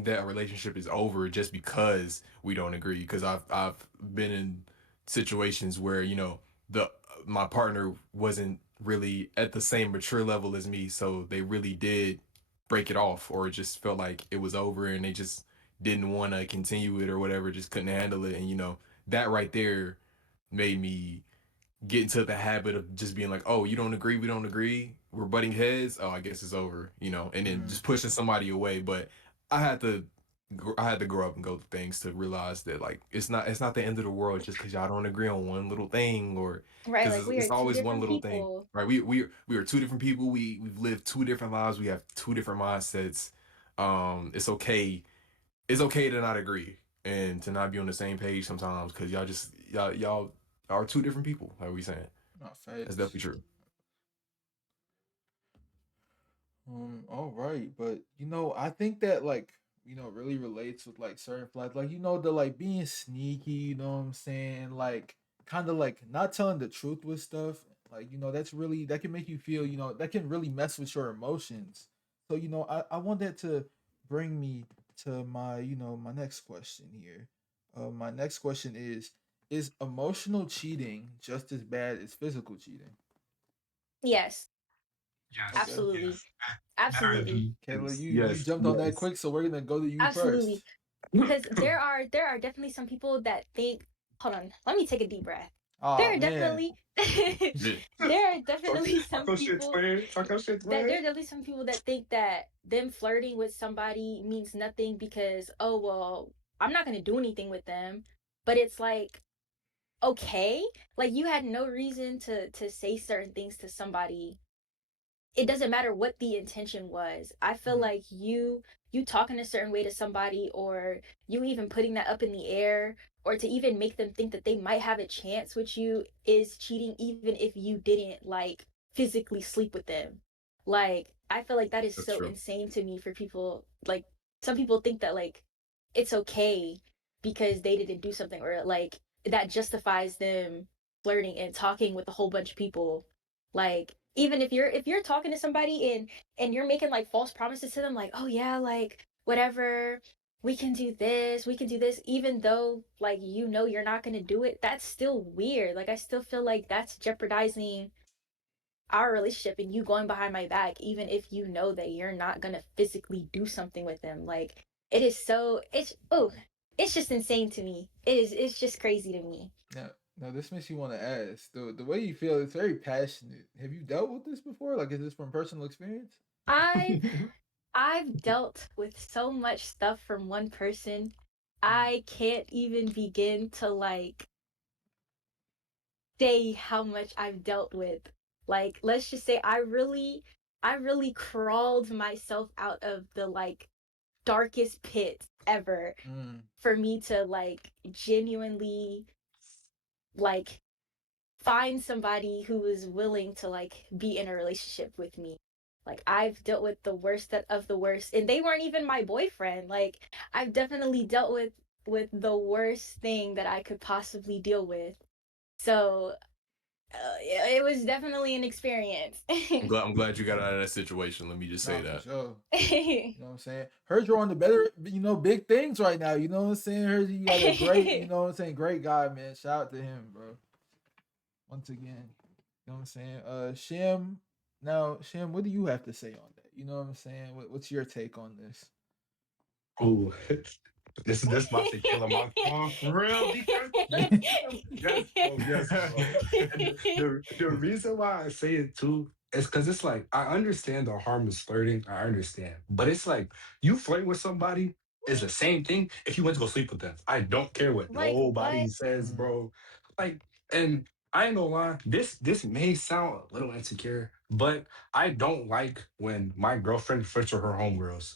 that a relationship is over just because we don't agree. Because I've been in situations where the my partner wasn't really at the same mature level as me, so they really did break it off, or it just felt like it was over, and they just didn't want to continue it or whatever, just couldn't handle it, and that right there made me get into the habit of just being like, oh, you don't agree, we don't agree, we're butting heads. Oh, I guess it's over, and then Mm. just pushing somebody away. But I had to, I had to grow up and go through things to realize that like it's not the end of the world just because y'all don't agree on one little thing, or Right, because like we are it's two always one different little thing, people. right? We are two different people. We've lived two different lives. We have two different mindsets. It's okay. It's okay to not agree and to not be on the same page sometimes because y'all are two different people. Like we saying. Not That's facts. definitely true. All right, but I think that like really relates with like certain flags, like the like being sneaky. You know what I'm saying? Like kind of like not telling the truth with stuff. Like that's really that can make you feel. That can really mess with your emotions. So I want that to bring me to my my next question here. My next question is emotional cheating just as bad as physical cheating? Yes, Yes, Okay. absolutely. yes, that would Absolutely. be Kayla, yes, you yes, jumped on that yes. quick, so we're gonna go to you Absolutely. first. Because there are definitely some people that think, hold on, let me take a deep breath. Ah There are man. definitely Yeah. there are Talk, definitely talk some your shit, people twin. Talk your shit, that twin. there are definitely some people that think that them flirting with somebody means nothing because oh well, I'm not gonna do anything with them. But it's like, okay, like you had no reason to say certain things to somebody. It doesn't matter what the intention was. I feel Mm, like you talking a certain way to somebody, or you even putting that up in the air, or to even make them think that they might have a chance with you is cheating, even if you didn't like physically sleep with them. Like, I feel like that is That's so true. insane to me for people. Like, some people think that like it's okay because they didn't do something, or like that justifies them flirting and talking with a whole bunch of people. Like, even if you're talking to somebody and you're making like false promises to them, like, oh yeah, like whatever, we can do this, even though like you're not going to do it, that's still weird. Like, I still feel like that's jeopardizing our relationship, and you going behind my back even if you know that you're not going to physically do something with them. Like, it is so, it's just insane to me. It's just crazy to me. Now, now this makes you want to ask the way you feel. It's very passionate. Have you dealt with this before? Like, is this from personal experience? i've I've dealt with so much stuff from one person. I can't even begin to like say how much I've dealt with. Like, let's just say I really crawled myself out of the like darkest pits ever Mm. for me to like genuinely like find somebody who was willing to like be in a relationship with me. Like, I've dealt with the worst of the worst, and they weren't even my boyfriend. Like, I've definitely dealt with the worst thing that I could possibly deal with. So it was definitely an experience. I'm glad you got out of that situation. Let me just say Nah, for that. sure. You know what I'm saying? Heard you're on the better, big things right now. You know what I'm saying? Heard you got a great, great guy, man. Shout out to him, bro. Once again. You know what I'm saying? Shim, now, Shim, what do you have to say on that? You know what I'm saying? What's your take on this? Oh, this about to kill him off for real because yes, bro, yes, bro. And the reason why I say it too is because it's like I understand the harmless flirting, I understand, but it's like you flirt with somebody is the same thing if you went to go sleep with them. I don't care what Like, nobody what? says, Mm, bro. Like, and I ain't gonna lie, this may sound a little insecure, but I don't like when my girlfriend flirts with her homegirls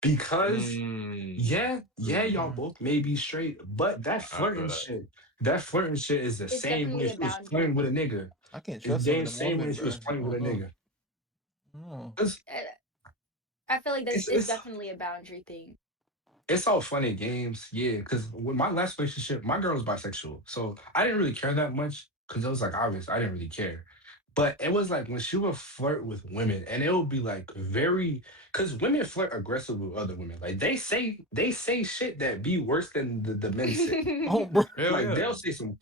because Mm, yeah, true. y'all mm. both may be straight, but I feel that. that flirting shit is the It's same way definitely if a you was flirting boundary. with a nigga. I can't It's trust some of damn them same way women, if you was bro. playing I with a don't know. nigga. Oh. Uh, I feel like that's It's it's it's definitely a boundary thing. it's all fun and games, yeah. Because with my last relationship, my girl was bisexual, so I didn't really care that much because it was like obvious I didn't really care. But it was like when she would flirt with women, and it would be like very because women flirt aggressive with other women. Like they say shit that be worse than the men say. Oh, bro. Hell Like yeah. they'll say some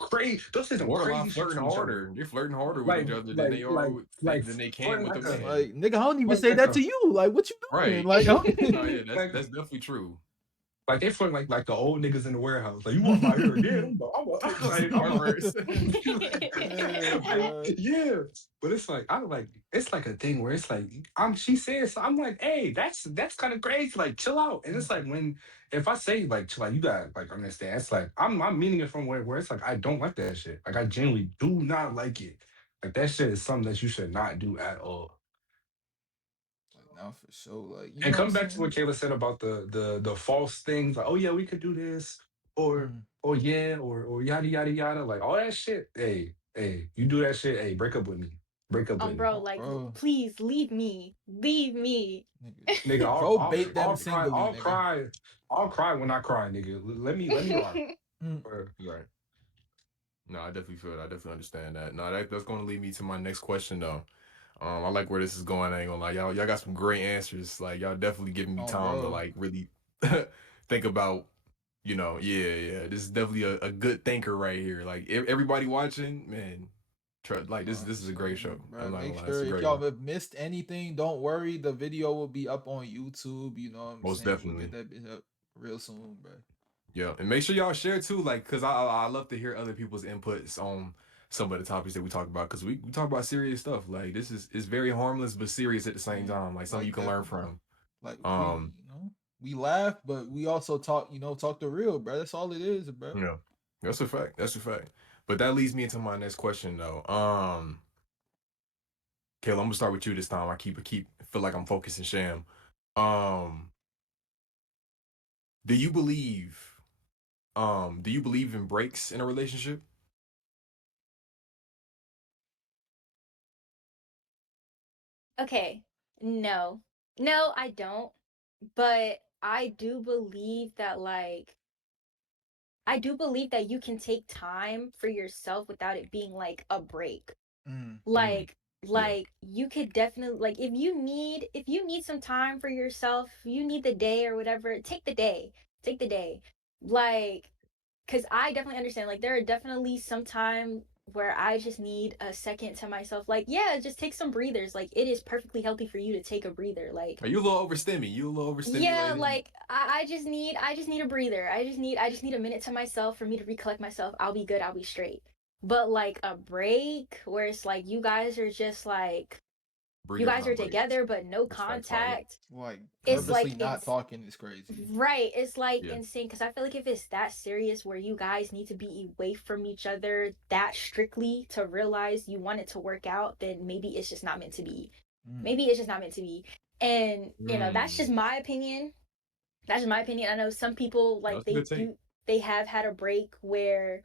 Borderline crazy shit flirting to each other. harder. You're flirting harder with each Like other than like they are like with, like than they can flirting with a like a man. Like, nigga, I don't even flirting say like that a to you. Like, what you doing? Right. Like, I don't... No, yeah, that's like that's definitely true. like they flirt like the old niggas in the warehouse. Like you want my hair again? Smart words. yeah, bro. Yeah. But it's like it's like a thing where it's like she says so I'm like, hey, that's kind of crazy. Like chill out. And it's like when if I say like chill out, you gotta like understand. It's like I'm meaning it from where it's like I don't like that shit. Like I genuinely do not like it. Like that shit is something that you should not do at all. Like, now for sure. Like, you And know what I'm come back to what saying? Kayla said about the false things, like, oh yeah, we could do this, or Mm. oh yeah, or yada yada yada, like all that shit. Hey, you do that shit, hey, break up with me. Break up with me. Bro, Oh, like, bro. please leave me. Leave me. Nigga. Nigga, Probate them I'll cry, singly, nigga. I'll cry when I cry, nigga. Let me rock. Mm. Or, Right. No, I definitely feel it. I definitely understand that. No, that's going to lead me to my next question though. I like where this is going. I ain't gonna lie, y'all got some great answers. Like y'all definitely giving me Oh, time to bro. like really think about. Yeah. This is definitely a good thinker right here. Like everybody watching, man. Like this No, this for is a great sure, show. bro. I'm not Make gonna lie, it's sure a if great y'all one. have missed anything, don't worry. The video will be up on YouTube. You know what I'm Most saying? We'll get definitely. that bit up real soon, bro. Yeah, and make sure y'all share too, like, cause I love to hear other people's inputs on some of the topics that we talk about, cause we talk about serious stuff. Like this is very harmless but serious at the same Yeah, time. Like something you like can learn definitely. from. Like Um, we laugh, but we also talk. Talk the real, bro. That's all it is, bro. yeah, that's a fact. That's a fact. But that leads me into my next question though. Kayla, I'm gonna start with you this time. I keep feel like I'm focusing Sham. Um, Do you believe do you believe in breaks in a relationship? Okay. No. No, I don't. But I do believe that you can take time for yourself without it being like a break. Mm, Mm, yeah. Like you could definitely, like, if you need some time for yourself, you need the day or whatever, take the day. Take the day. Like, cuz I definitely understand, like, there are definitely some time where I just need a second to myself. Like, yeah, just take some breathers. Like, it is perfectly healthy for you to take a breather. Like, Are you a little overstimmy? You a little yeah, overstimulated? like I just need a breather. I just need a minute to myself for me to recollect myself. I'll be good, I'll be straight. But like a break where it's like you guys are just like, you Breathers, guys are not breaks. together but no That's facts. All right. contact. like It's Mm, purposely like not it's talking is crazy. right. It's like yeah. insane because I feel like if it's that serious where you guys need to be away from each other that strictly to realize you want it to work out, then maybe it's just not meant to be. Mm, Maybe it's just not meant to be. And that's just Mm, my opinion. That's just my opinion. I know some people, like, that's a good take. they have had a break where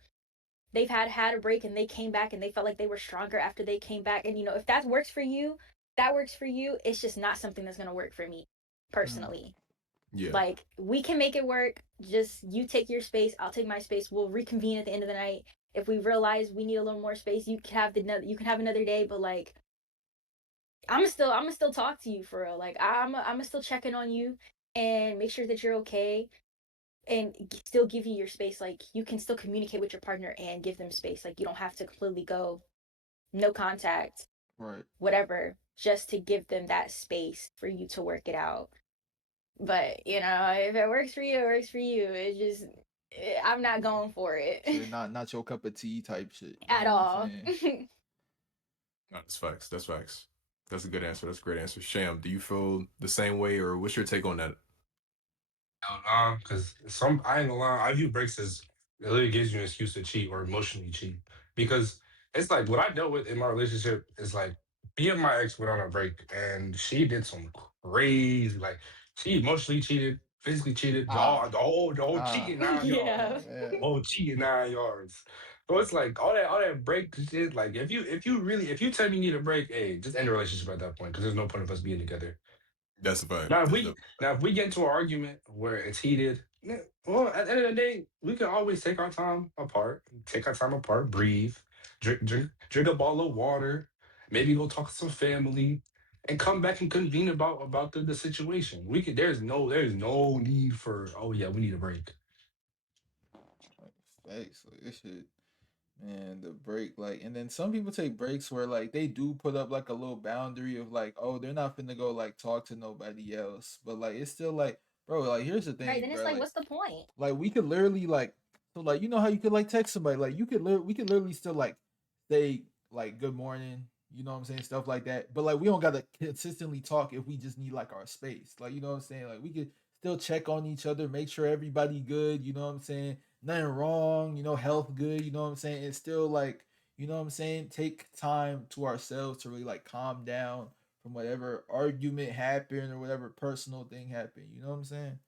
had a break and they came back and they felt like they were stronger after they came back. And if that works for you, that works for you. It's just not something that's gonna work for me mm. personally. Yeah. Like, we can make it work. Just you take your space, I'll take my space. We'll reconvene at the end of the night. If we realize we need a little more space, you can have another day. But like, I'm gonna still talk to you for real. Like, I'm gonna still check in on you and make sure that you're okay, and still give you your space. Like, you can still communicate with your partner and give them space. Like, you don't have to completely go no contact, Right. whatever, just to give them that space for you to work it out. But if it works for you, it works for you. It just, I'm not going for it So not your cup of tea type shit. You know at what I'm all. saying? No, that's facts. That's facts. That's a good answer. That's a great answer. Sham, do you feel the same way, or what's your take on that? Hell nah, because some I ain't gonna lie, I view breaks as it literally gives you an excuse to cheat or emotionally cheat. Because it's like what I dealt with in my relationship is like me and my ex went on a break and she did some crazy, like she emotionally cheated, physically cheated, Ah, the whole ah, cheating 9 yards. Yeah. oh man. Oh, cheating 9 yards. So it's like all that break shit. Like if you tell me you need a break, hey, just end the relationship at that point because there's no point of us being together. That's a fact. Now, That's the if we get into an argument where it's heated, yeah, well, at the end of the day, we can always take our time apart, breathe, drink a bottle of water, maybe go talk to some family, and come back and convene about the situation. We can. There's no need for, oh yeah, we need a break. Like, facts. Like this shit. Man, the break, like, and then some people take breaks where like they do put up like a little boundary of like, oh, they're not finna go like talk to nobody else, but like it's still like, bro, like here's the Right. thing, Then it's bro, like, what's the point? like we could literally like, so like you know how you could like text somebody, like you could we could literally still like say like good morning, you know what I'm saying, stuff like that, but like we don't gotta consistently talk if we just need like our space, like you know what I'm saying, like we could still check on each other, make sure everybody good, you know what I'm saying, nothing wrong, health good, you know what I'm saying? It's still like, you know what I'm saying? Take time to ourselves to really like calm down from whatever argument happened or whatever personal thing happened. You know what I'm saying?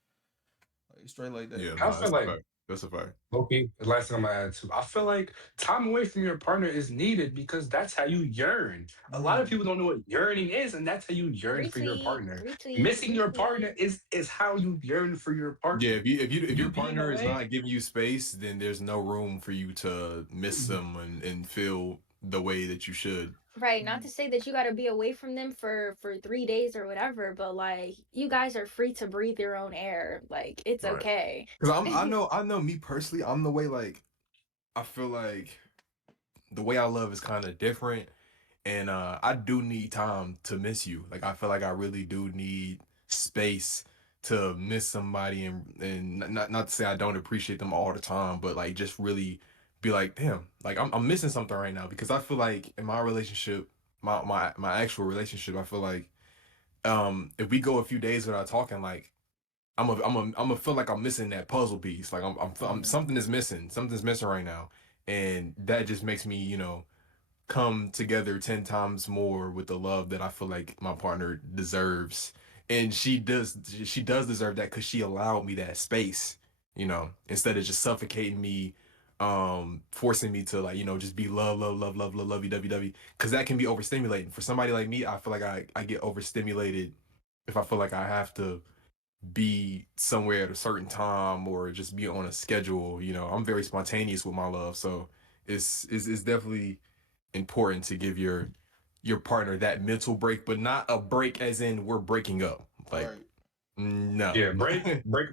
Like straight like that. yeah. I No, feel that's a like fact. That's a fact. Okay, the last thing I'm gonna add to, I feel like time away from your partner is needed because that's how you yearn. A lot of Mm, people don't know what yearning is, and that's how you yearn for your Retweet, partner. retweet, Missing your retweet. partner is how you yearn for your Yeah, partner. if your You being partner is away, not giving you space, then there's no room for you to miss them and feel the way that you should. Right. Not mm, to say that you got to be away from them for 3 days or whatever, but like, you guys are free to breathe your own air. Like, it's Right. okay. Because I know me personally, I'm the way like I feel like the way I love is kind of different, and I do need time to miss you. Like I feel like I really do need space to miss somebody, and not to say I don't appreciate them all the time, but like just really be like, damn, like I'm missing something right now because I feel like in my relationship, my actual relationship, I feel like if we go a few days without talking, like I'm a feel like I'm missing that puzzle piece. Like I'm mm. something is missing. Something's missing right now, and that just makes me come together 10 times more with the love that I feel like my partner deserves. and she does deserve that because she allowed me that space, instead of just suffocating me, forcing me to, like, just be love, love, love, love, love, lovey, dovey, dovey, because that can be overstimulating for somebody like me. I feel like I get overstimulated if I feel like I have to be somewhere at a certain time or just be on a schedule. I'm very spontaneous with my love, so it's definitely important to give your partner that mental break, but not a break as in we're breaking up. Like, Right. no. Yeah, break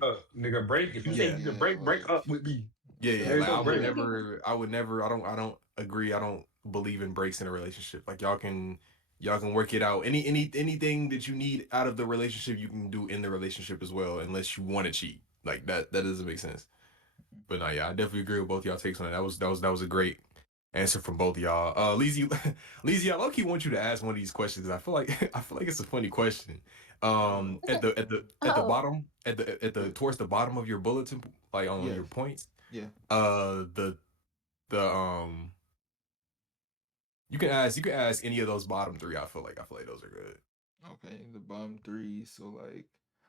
up, nigga. Break. If you say Yeah. you need a Yeah, break like up with me. Yeah, There you like go, I would break. never, I would never, I don't agree. I don't believe in breaks in a relationship. Like, y'all can work it out. Anything that you need out of the relationship, you can do in the relationship as well, unless you want to cheat. Like, that doesn't make sense. But no, yeah, I definitely agree with both y'all takes on it. That was a great answer from both of y'all. Leezy, Leezy, I low-key want you to ask one of these questions. I feel like it's a funny question. uh At the Oh, bottom, at the towards the bottom of your bulletin, like on your yes. points, Yeah. the you can ask any of those bottom three. I feel like those are good. Okay, the bottom three. So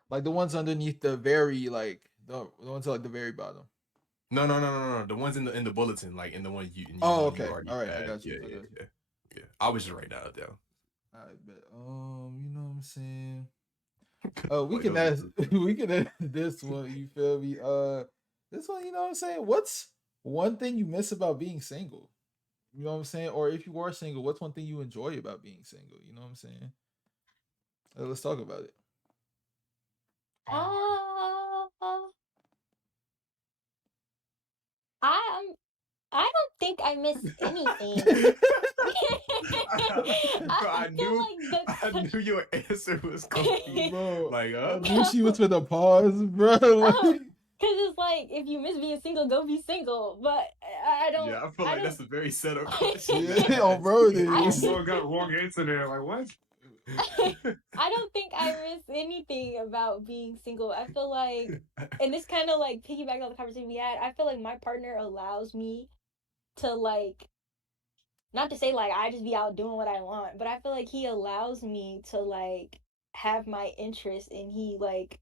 like the ones underneath the very like the ones at, like the very bottom. No, no, no, no, no. The ones in the bulletin, like in the one Oh, you okay. already All right, I had. got you. Yeah, I yeah, got you. yeah, yeah. I was just writing that out there. I bet. You know what I'm saying? We Like can those are ask. good. We can ask this one. You feel me? This one. You know what I'm saying? What's one thing you miss about being single? You know what I'm saying? Or if you are single, what's one thing you enjoy about being single? You know what I'm saying? Let's talk about it. Oh, uh, I I don't think I miss anything. Bro, I I feel knew like that's I such. knew your answer was gonna be Bro, like, I knew she was for the pause, bro. Oh, Like, because it's like if you miss being single, go be single. But I don't. Yeah, I feel I like don't. that's a very set up question yeah, to oh, bro, it I oh, is. bro, got a wrong answer there. Like what? I don't think I miss anything about being single. I feel like, and this kind of like piggyback on the conversation we had. I feel like my partner allows me to like, not to say like I just be out doing what I want, but I feel like he allows me to like have my interest, and he like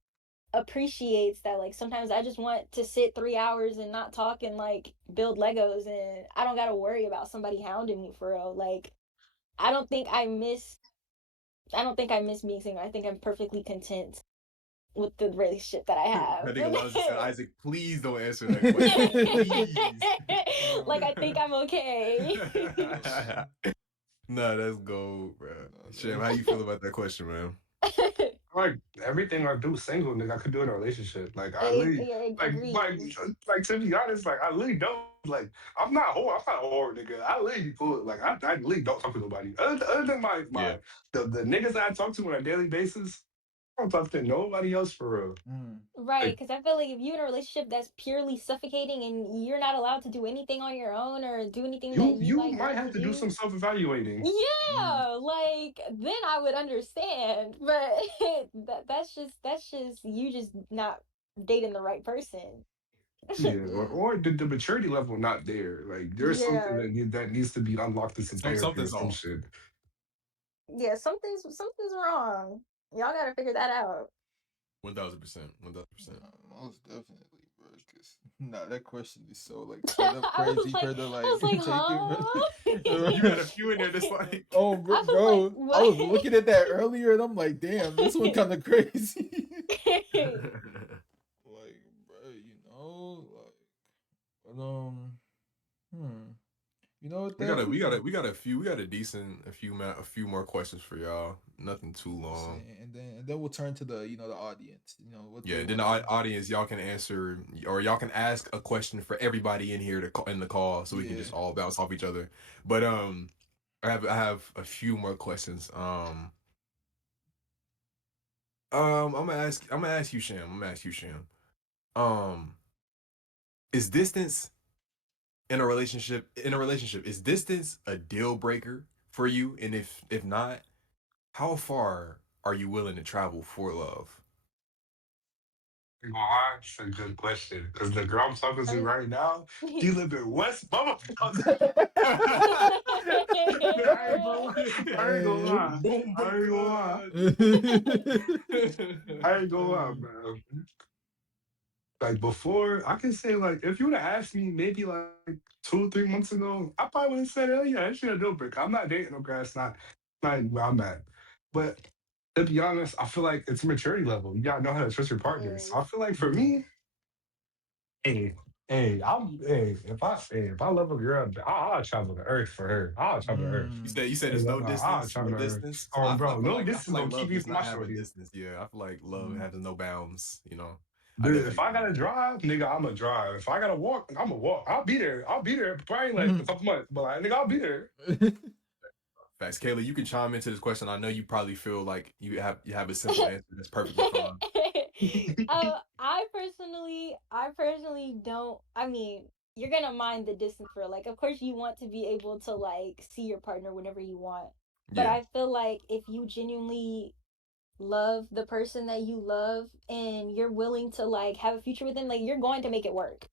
appreciates that like sometimes I just want to sit 3 hours and not talk and like build Legos, and I don't gotta worry about somebody hounding me for real. Like I don't think I miss I don't think I miss being single. I think I'm perfectly content with the relationship that I That nigga Loves just said, have. Isaac, please don't answer that question. Please. uh, Like I think I'm okay. uh, Nah, that's gold, bro. Sham, how that's, you feel about that question, man? Like everything I do single, nigga, I could do in a relationship. Like I really, Agreed. like to be honest, like I really don't. Like I'm not whore. I'm not a whore, nigga. I really be cool. Like I really don't talk to nobody other than Yeah. the niggas that I talk to on a daily basis. I don't talk to nobody else for real. mm, Right, Like because I feel like if you're in a relationship that's purely suffocating and you're not allowed to do anything on your own or do anything that you you like might want have to to do do, some self evaluating. mm. yeah, like then I would understand. But that's just you just not dating the right person. Yeah, or the maturity level not there. Like there's something Yeah, that needs to be unlocked in some therapy or Something's some off. shit. yeah, something's wrong. Y'all gotta figure that out. 1,000%. 1,000%. Most definitely, bro. Cause nah, that question is so like set up crazy for the I like was like, take it. huh? You got a few in there that's like, Oh, I was like, bro, I was what? looking at that earlier, and I'm like, damn, this one kind of crazy. Like, bro, but, hmm, you know what we got that a we got a we got a few we got a decent a few more questions for y'all. Nothing too you know what I'm long. saying, and then we'll turn to the the audience. What Yeah, they then the want to. audience, y'all can answer or y'all can ask a question for everybody in here to call in the call, so we can Yeah. just all bounce off each other. But I have a few more questions. I'm gonna ask you, Sham. I'm gonna ask you, Sham. Um, is distance in a relationship is distance a deal breaker for you? And if not, how far are you willing to travel for love? Oh, that's a good question. Because the girl I'm talking to Uh, right now, she live in West Motherfucker. Yeah. I ain't gonna lie I ain't gonna lie. Boom, I ain't gonna lie. I ain't gonna lie, man. Like before, I can say like if you would have asked me maybe like 2 or 3 months ago, I probably would have said, "Oh yeah, that shit a deal breaker." I'm not dating no girl. It's not where I'm at. But to be honest, I feel like it's a maturity level. You gotta know how to trust your It partners. So is. I feel like for Mm. me, hey, if I love a girl, I'll travel the earth for her. I'll travel the earth. Mm. You said Hey, there's no, no no, I'll distance, travel no the earth. distance. Oh, I bro, feel no like distance gonna keep love me does from my not have a shorty. distance. Yeah, I feel like love Mm. has no bounds. You know, I Dude, if definitely I agree. gotta drive, nigga, I'ma drive. If I gotta walk, I'ma walk. I'll be there. I'll be there. Probably like a Mm. couple months, but like, nigga, I'll be there. Facts, Kayla. You can chime into this question. I know you probably feel like you have a simple answer that's perfectly fine. I personally don't. I mean, you're gonna mind the distance for like. Of course, you want to be able to like see your partner whenever you want, but Yeah, I feel like if you genuinely love the person that you love and you're willing to like have a future with them, like you're going to make it work.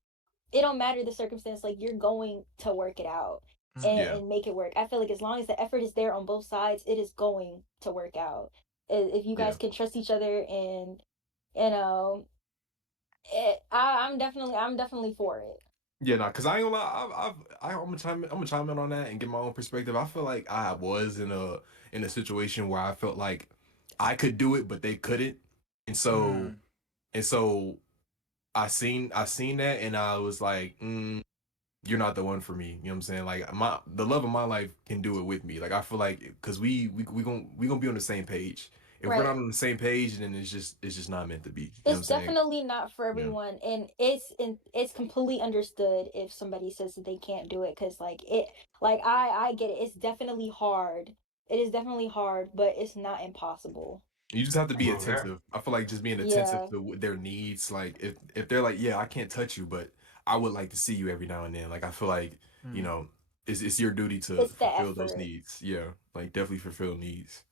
It don't matter the circumstance, like you're going to work it out Mm. yeah, and make it work. I feel like as long as the effort is there on both sides, it is going to work out. If you yeah. guys can trust each other and you know I'm definitely for it. Yeah, nah, cause I ain't gonna lie, I'm gonna chime in on that and get my own perspective. I feel like I was in a situation where I felt like I could do it, but they couldn't, and so Mm. and so I seen that, and I was like, you're not the one for me. You know what I'm saying? Like the love of my life can do it with me. Like I feel like because we gonna be on the same page. If we're not Right. on the same page, then it's just not meant to be. You know what I'm It's saying? definitely not for Yeah. everyone, and it's completely understood if somebody says that they can't do it because like I get it. It's definitely hard. It is definitely hard, but it's not impossible. You just have to be Bro, yeah. attentive. I feel like just being attentive Yeah, to their needs. Like if they're like, yeah, I can't touch you, but I would like to see you every now and then. Like I feel like you Mm. know it's your duty to it's the fulfill those effort. needs. Yeah, like definitely fulfill needs.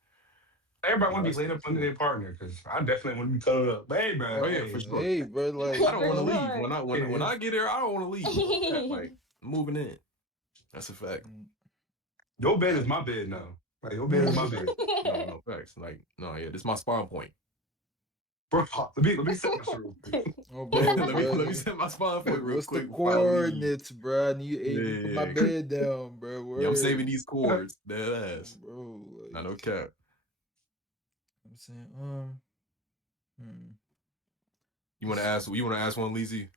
Everybody No, want to be that's laid that's up under cool. their partner because I definitely want to be cuddled up. But hey, bro, Oh yeah, Oh, for hey, sure. hey, bro, I like, don't you For want to know. leave sure. when hey, I get there. I don't want to leave. Fuck that. Like I'm moving in. That's a fact. Mm. your bed is Facts. my bed now. Like your bed is Mm. my bed, No, no facts. Like no, yeah, this is my spawn point. bro. Let me set my shit real quick. Oh, bro, let me bro. set my spawn point real What's the quick before I leave. coordinates, bro? I need, hey, Yeah, let me put my yeah, yeah. bed down, bro. Yeah, I'm saving Word. these chords. Dead Oh, ass. bro, Not like, no cap. I'm saying, hmm. You want to Just, ask? You want to ask one, Leezy?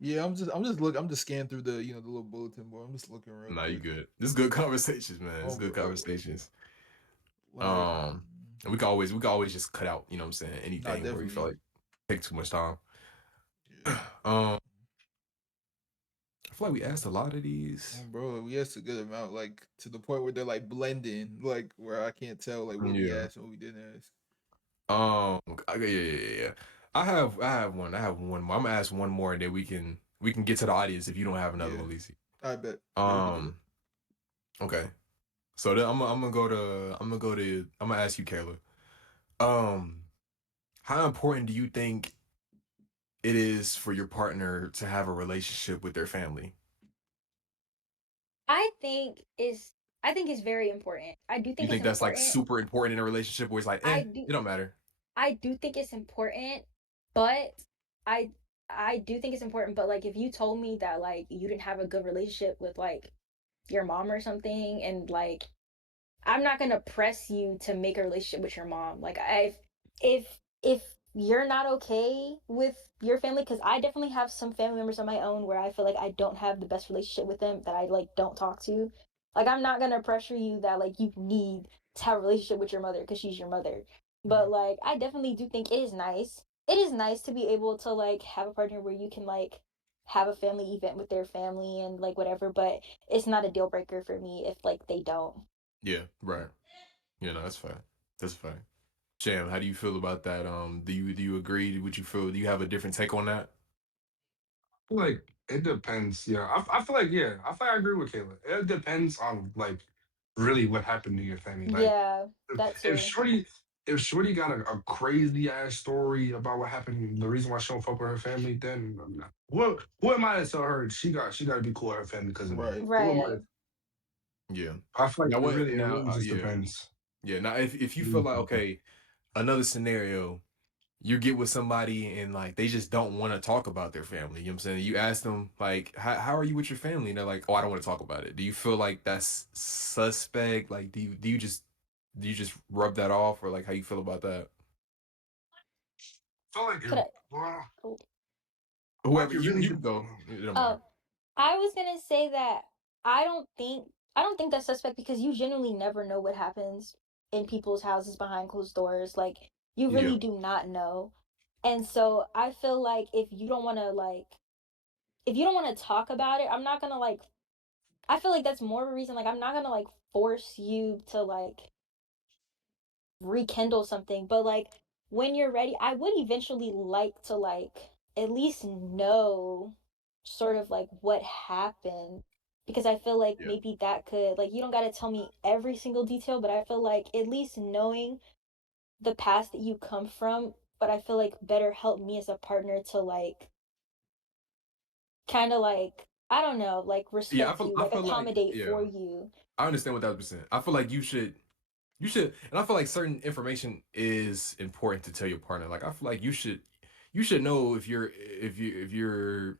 yeah, I'm just scanning through the little bulletin board. I'm just looking real Nah, you quick. good. This is good conversations, man. This Oh, is good bro, conversations. like, And we can always just cut out. You know what I'm saying? not Anything where you feel definitely, like take too much time. yeah. Um, I feel like we asked a lot of these. Oh, bro, we asked a good amount, like to the point where they're like blending, like where I can't tell like what we Yeah. asked and what we didn't ask. Yeah, yeah, yeah, yeah. I have one more. I'm gonna ask one more, and then we can get to the audience if you don't have another Yeah, one, Lisi. I bet. Yeah, we can do that. Um, okay. So then I'm gonna ask you, Kayla. Um, how important do you think it is for your partner to have a relationship with their family? I think is I think it's very important. I do You think it's think that's like important. super important in a relationship where it's like, I do it don't matter. I do think it's important, but I I do think it's important, but like if you told me that like you didn't have a good relationship with like your mom or something and like I'm not gonna press you to make a relationship with your mom. Like if you're not okay with your family, because I definitely have some family members of my own where I feel like I don't have the best relationship with them that I like don't talk to. Like I'm not gonna pressure you that like you need to have a relationship with your mother because she's your mother. But Mm. like I definitely do think it is nice. It is nice to be able to like have a partner where you can like have a family event with their family and like whatever, but it's not a deal breaker for me if like they don't. Yeah, right. Yeah, no, that's fine. That's fine. Sham, how do you feel about that? Do you agree? Would you feel? Do you have a different take on that? Like it depends. Yeah, I feel like yeah, I feel like I agree with Kayla. It depends on like really what happened to your family. Like Yeah, if that if too. Shorty if Shorty got a crazy ass story about what happened, the reason why she don't fuck with her family, then I'm not. Who am I to tell her she got to be cool with her family because of that? Right. Who am I? Right. Yeah. I feel like Now what? it Now really just yeah, depends. yeah. Now if you feel Really like depends. okay, another scenario, you get with somebody and like they just don't want to talk about their family. You know what I'm saying? You ask them like, how are you with your family? And they're like, oh, I don't want to talk about it. Do you feel like that's suspect? Like, do you just rub that off, or like how you feel about that? I feel like Could I? well, Oh, like Whoever it you really can go. It don't matter. oh, I was gonna say that I don't think that's suspect because you genuinely never know what happens in people's houses behind closed doors. Like you Yeah. really do not know. And so I feel like if you don't want to talk about it, I'm not gonna like I feel like that's more of a reason like I'm not gonna like force you to like rekindle something, but like when you're ready, I would eventually like to like at least know sort of like what happened because I feel like Yeah. maybe that could like you don't got to tell me every single detail, but I feel like at least knowing the past that you come from, but I feel like better help me as a partner to like kind of like I don't know, like Yeah. respect you, I like feel like accommodate yeah. for you. I understand what that percent. I feel like you should, and I feel like certain information is important to tell your partner. Like I feel like you should know if if your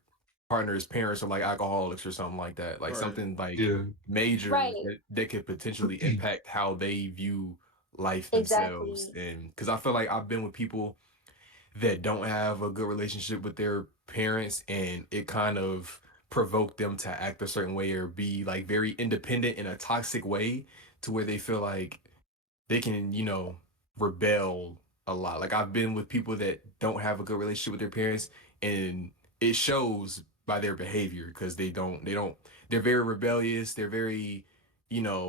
partner's parents are like alcoholics or something like that. Like Right. something like yeah. major Right. that could potentially impact how they view life themselves. Exactly. And because I feel like I've been with people that don't have a good relationship with their parents, and it kind of provoked them to act a certain way or be like very independent in a toxic way to where they feel like they can, rebel a lot. Like I've been with people that don't have a good relationship with their parents, and it shows by their behavior because they're very rebellious. They're very,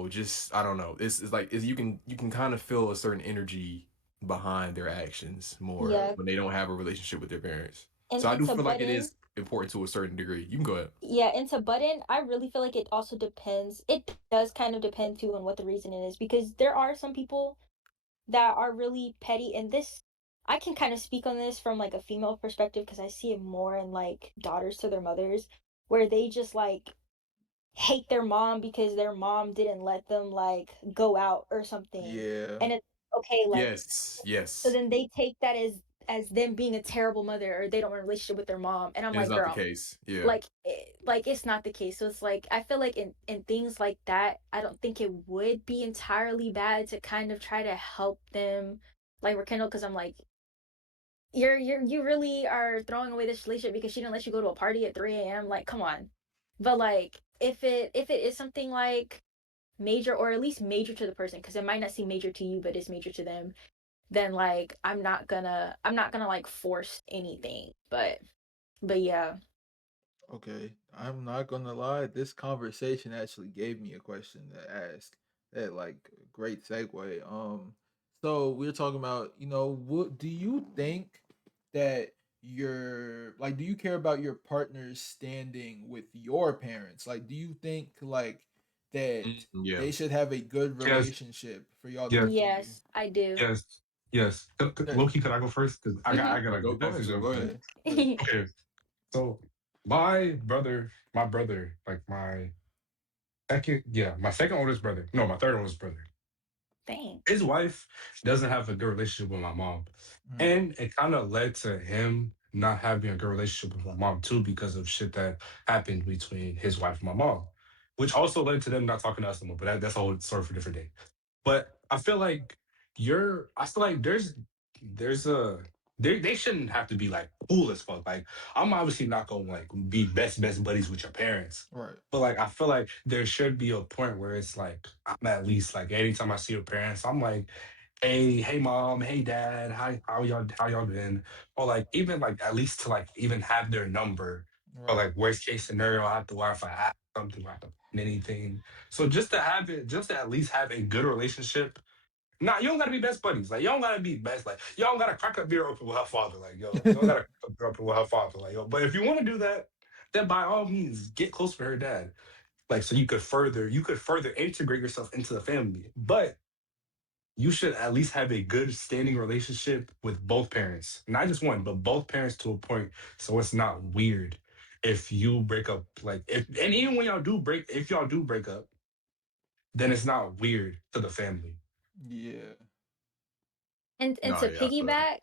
just I don't know. It's like you can kind of feel a certain energy behind their actions more Yeah. when they don't have a relationship with their parents. And So I and do to feel like butt it in, is important to a certain degree. You can go ahead. yeah, and to butt in, I really feel like it also depends. It does kind of depend too on what the reason is because there are some people that are really petty, and this I can kind of speak on this from like a female perspective because I see it more in like daughters to their mothers where they just like hate their mom because their mom didn't let them like go out or something. Yeah. And it's okay, like Yes, so yes. then they take that as them being a terrible mother or they don't want a relationship with their mom. And I'm And it's like, not the girl, case. Yeah. like it's not the case. So it's like I feel like in things like that I don't think it would be entirely bad to kind of try to help them like rekindle because I'm like you really are throwing away this relationship because she didn't let you go to a party at 3 a.m. Like come on. But like if it is something like major or at least major to the person because it might not seem major to you but it's major to them, then like I'm not gonna like force anything. But yeah. Okay, I'm not gonna lie. This conversation actually gave me a question to ask. That like great segue. So we're talking about, what do you think that your like? Do you care about your partner's standing with your parents? Like, do you think like that Yeah. they should have a good Yes, relationship for y'all to yes, continue? Yes, I do. yes, yes. Yeah, Loki, could I go first? Because Mhm. I got a Go that's ahead, a sir. good Go one. ahead. go ahead. Okay, so my brother, like my second oldest brother, no, my third oldest brother. Dang. His wife doesn't have a good relationship with my mom. Mhm. And it kind of led to him not having a good relationship with my mom too because of shit that happened between his wife and my mom, which also led to them not talking to us anymore. But that's a whole story for a different day. But I feel like there's a they shouldn't have to be like cool as fuck. Like I'm obviously not gonna like be best buddies with your parents. Right. But like I feel like there should be a point where it's like I'm at least like anytime I see your parents, I'm like, hey mom, hey dad, how y'all been? Or like even like at least to like even have their number. Or Right. like worst case scenario, I have to wire if I have something, I have to plan anything. So just to have it, just to at least have a good relationship. Nah, you don't gotta be best buddies. Like you don't gotta be best. Like you don't gotta crack a beer open with her father. Like yo, you don't gotta crack a beer open with her father. Like yo, but if you want to do that, then by all means get close with her dad. Like so you could further integrate yourself into the family. But you should at least have a good standing relationship with both parents. Not just one, but both parents to a point so it's not weird if you break up. Like if and even when y'all do break, if y'all do break up then it's not weird to the family. Yeah. And No, to yeah, I feel that.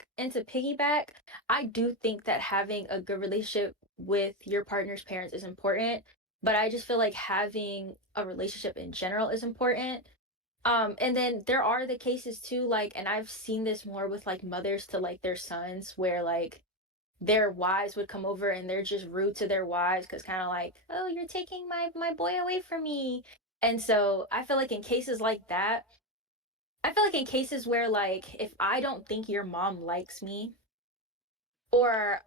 piggyback, I do think that having a good relationship with your partner's parents is important, but I just feel like having a relationship in general is important. And then there are the cases too, like, and I've seen this more with like mothers to like their sons, where like their wives would come over and they're just rude to their wives because kind of like, oh, you're taking my boy away from me. And so I feel like in cases like that, I feel like in cases where like if I don't think your mom likes me, or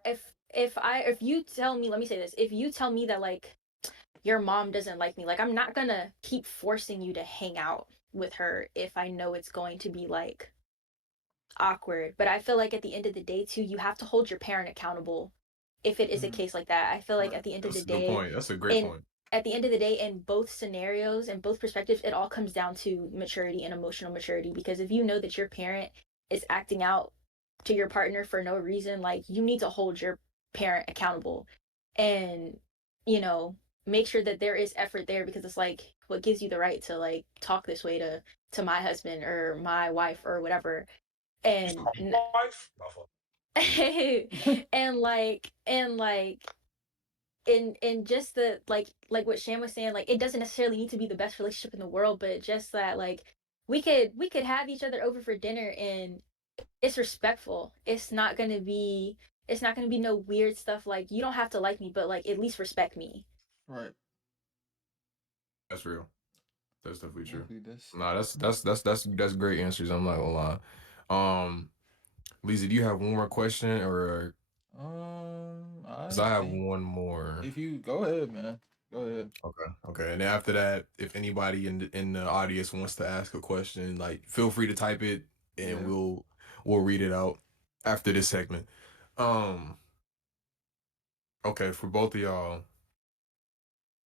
if you tell me, let me say this, if you tell me that like your mom doesn't like me, like I'm not gonna keep forcing you to hang out with her if I know it's going to be like awkward. But I feel like at the end of the day too, you have to hold your parent accountable if it is a Mm, case like that. I feel like right. at the end of the That's a good day, point. That's a great in point. at the end of the day, in both scenarios and both perspectives, it all comes down to maturity and emotional maturity. Because if you know that your parent is acting out to your partner for no reason, like you need to hold your parent accountable and, you know, make sure that there is effort there, because it's like what gives you the right to like talk this way to my husband or my wife or whatever. And Wife? My fault. and like and just the like what Sham was saying, like it doesn't necessarily need to be the best relationship in the world, but just that like we could have each other over for dinner and it's respectful. It's not gonna be no weird stuff, like you don't have to like me, but like at least respect me. Right. That's real. That's definitely true. Exactly. That's Nah, that's great answers. I'm not gonna lie. Um, Lisa, do you have one more question, or because I I have think one more. if you go ahead, man. Go ahead. Okay, okay. And then after that, if anybody in the audience wants to ask a question, like feel free to type it, and Yeah. we'll read it out after this segment. Um, okay, for both of y'all,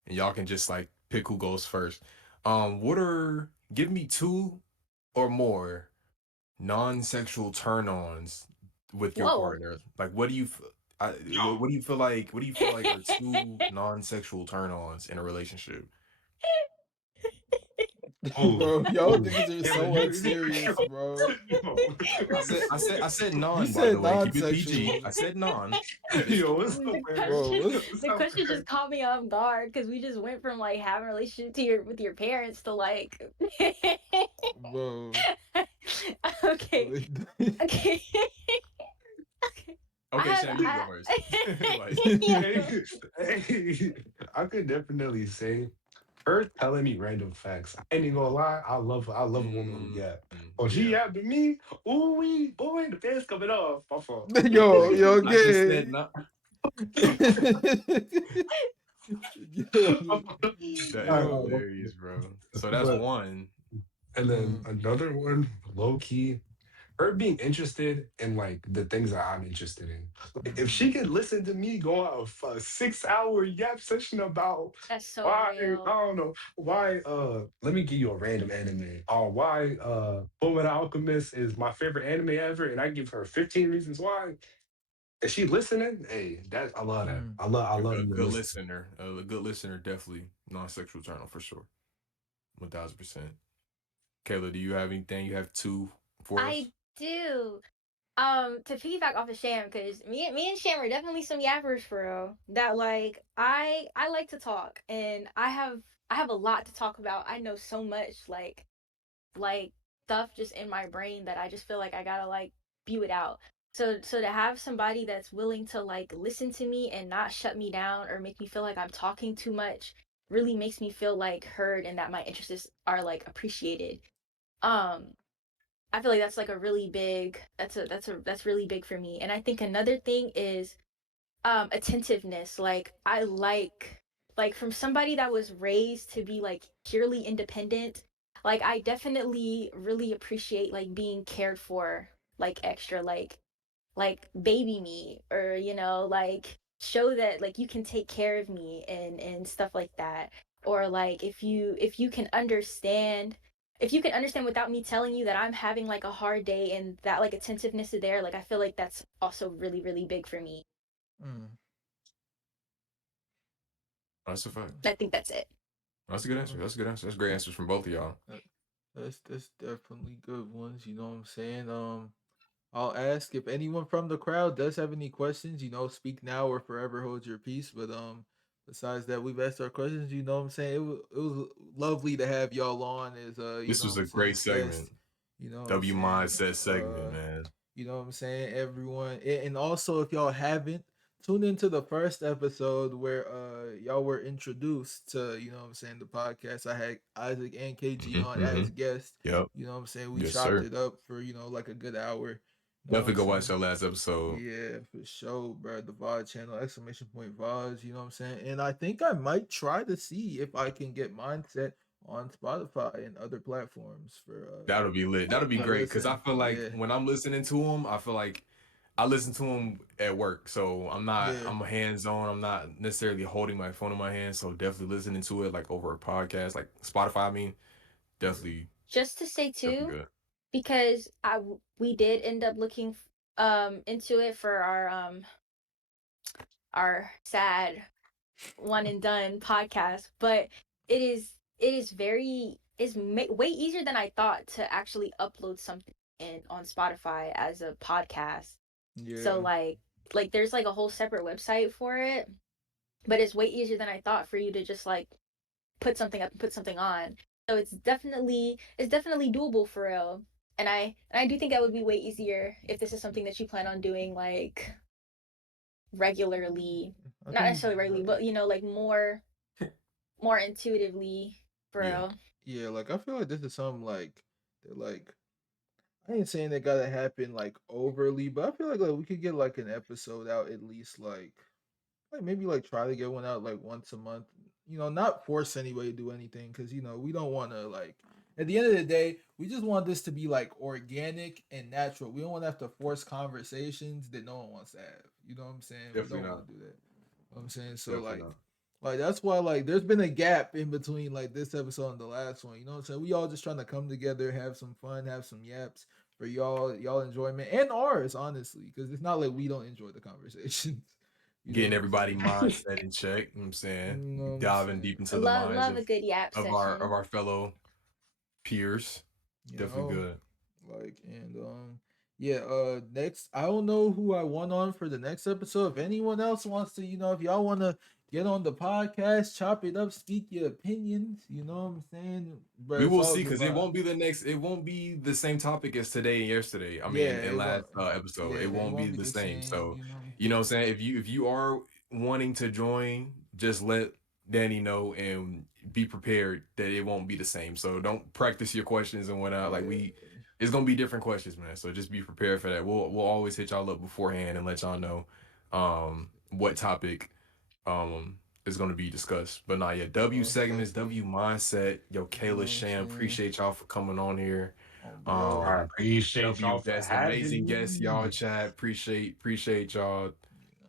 and y'all can just like pick who goes first. What are give me two or more non-sexual turn-ons with your Whoa. partner? Like, what do you, what do you feel like? What do you feel like are two non-sexual turn-ons in a relationship? Oh, Bro, y'all oh, niggas are Kayla, so unserious, bro. I said You non, by said the way. Keep it PG. non-sexual. I said non. yo, what's up, the man? Bro, question what's What's the up, question man? just caught me off guard because we just went from like having a relationship to your with your parents to like bro? okay, okay. Okay. I Okay, have Sham, you can go first. Like, Hey, hey, I could definitely say her telling me random facts. I ain't even gonna lie. I love a woman who mm, yap. Oh, she yeah. yapped to me. Ooh, we boy, the pants coming off. My fault. Yo, yo, I just said okay. no. Yo, That is bro. hilarious, bro. So that's But one. and then Mm, another one, low key, her being interested in like the things that I'm interested in. Like, if mm, she could listen to me go on a 6 hour yap session about That's so why, I real. don't know, why let me give you a random anime. Why Fullmetal Alchemist is my favorite anime ever, and I give her 15 reasons why. Is she listening? Hey, that I love that. mm. I love A you good listening. listener. A good listener, definitely non-sexual turn on for sure. 1000%. Kayla, do you have anything? You have two for us? I do. To piggyback off of Sham, because me and Sham are definitely some yappers for real. That like I like to talk, and I have a lot to talk about. I know so much like stuff just in my brain that I just feel like I gotta like spew it out. So to have somebody that's willing to like listen to me and not shut me down or make me feel like I'm talking too much really makes me feel like heard and that my interests are like appreciated. Um, I feel like that's like a really big that's really big for me. And I think another thing is attentiveness. Like I like from somebody that was raised to be like purely independent, like I definitely really appreciate like being cared for like extra, like baby me, or like show that like you can take care of me and stuff like that. Or like if you can understand without me telling you that I'm having like a hard day, and that like attentiveness is there, like I feel like that's also really really big for me. Mm. That's a fact. I think that's it. That's a You good answer. know, That's a good answer. That's great answers from both of y'all. that, that's definitely good ones. You know what I'm saying? I'll ask if anyone from the crowd does have any questions. Speak now or forever hold your peace. But besides that, we've asked our questions. You know what I'm saying? It was lovely to have y'all on as This was a great guests. segment. You know what I'm W saying? mindset segment, man. You know what I'm saying? Everyone, and also if y'all haven't, tune into the first episode where y'all were introduced to, what I'm saying, the podcast. I had Isaac and KG Hmm. on Hmm. as guests. Yep. You know what I'm saying? We Yes, chopped sir. it up for, like a good hour. You know what Definitely I'm go watch saying? that last episode. Yeah, for sure, bro. The VOD channel, exclamation point VODs, you know what I'm saying? And I think I might try to see if I can get Mindset on Spotify and other platforms for That'll be lit. That'll be to great because I listen. feel like Yeah. when I'm listening to him, I feel like I listen to him at work, so Yeah. I'm hands on. I'm not necessarily holding my phone in my hand, so definitely listening to it like over a podcast, like Spotify. I mean, Yeah. definitely, Just to say definitely too, good. because we did end up looking into it for our sad one and done podcast, but it is very way easier than I thought to actually upload something in on Spotify as a podcast. So Yeah. like there's like a whole separate website for it, but it's way easier than I thought for you to just like put something up and put something on. So it's definitely doable for real. And I do think that would be way easier if this is something that you plan on doing like regularly. I Not think necessarily regularly, but like more intuitively, for Yeah, real. yeah, like I feel like this is something like that like I ain't saying that gotta happen like overly, but I feel like we could get like an episode out at least like maybe like try to get one out like once a month. Not force anybody to do anything because we don't want to like. At the end of the day, we just want this to be like organic and natural. We don't want to have to force conversations that no one wants to have. You know what I'm saying? We definitely don't want not. to do that. I'm saying so Definitely like not. that's why like there's been a gap in between like this episode and the last one. You know what I'm saying? We all just trying to come together, have some fun, have some yaps for y'all enjoyment and ours, honestly, because it's not like we don't enjoy the conversations. You know Getting what I'm everybody saying? mindset in check. You know what I'm You saying, know what I'm diving saying? deep into the Love minds love a of good yap of session. our fellow peers. You Definitely know, good. like and yeah. Next, I don't know who I want on for the next episode. If anyone else wants to, if y'all want to get on the podcast, chop it up, speak your opinions. You know what I'm saying? But We it's will all see good because it vibe. won't be the next. It won't be the same topic as today and yesterday. I mean, Yeah, and it won't. last episode, Yeah, it it won't be won't be the the same. same. So, you know, what I'm saying, if you are wanting to join, just let Danny know and be prepared that it won't be the same. So don't practice your questions and whatnot. Like Yeah. it's gonna be different questions, man. So just be prepared for that. We'll always hit y'all up beforehand and let y'all know, what topic is going to be discussed. But not yet. W Most segments, definitely. W mindset. Yo, You know Kayla, what I'm Sham, saying? appreciate y'all for coming on here. Oh, bro. I Um, appreciate y'all W, for that's having amazing guests, y'all. me. Chat, appreciate y'all. You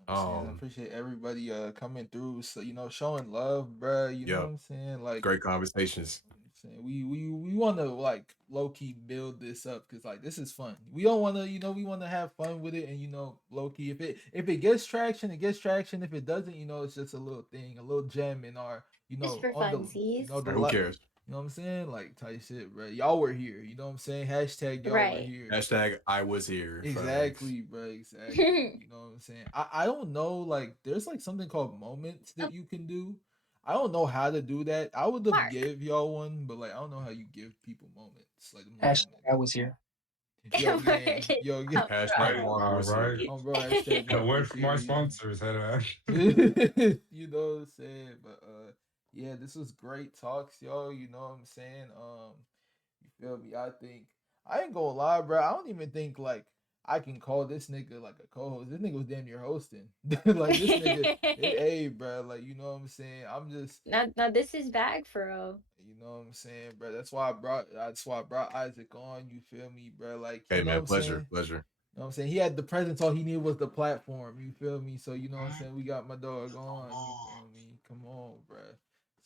know what I'm saying? I Um, appreciate everybody coming through, so showing love, bro. You know what yep, I'm saying? Like great conversations. I'm saying we want to like low key build this up because like this is fun. We don't want to we want to have fun with it and low key if it gets traction it gets traction. If it doesn't it's just a little thing, a little gem in our Just for on the funsies. the Who lot. cares? You know what I'm saying? Like type shit, bro. Y'all were here. You know what I'm saying? Hashtag y'all were Right. here. Hashtag I was here. Facts. Exactly, bro. Exactly. You know what I'm saying? I don't know. Like, there's like something called moments Oh, that you can do. I don't know how to do that. I would have Mark. give y'all one, but like I don't know how you give people moments, like a Hashtag moment. I was here. Yo, gang, yo, gang. Hashtag Right, Mark all was right. here. Bro, hashtag A Mark word was from our here. sponsors, head on. You know what I'm saying? But yeah, this was great talks, y'all. You know what I'm saying? You feel me? I ain't gonna lie, bro. I don't even think like I can call this nigga like a co-host. This nigga was damn near hosting. Like this nigga, hey, bro. Like you know what I'm saying? I'm just, now this is bag for real. you know what I'm saying, bro. That's why I brought Isaac on. You feel me, bro? Like Hey you know what man, I'm saying? pleasure, pleasure. You know what I'm saying? He had the presence. All he needed was the platform. You feel me? So you know what I'm saying? We got my dog on. You feel me? Come on, bro.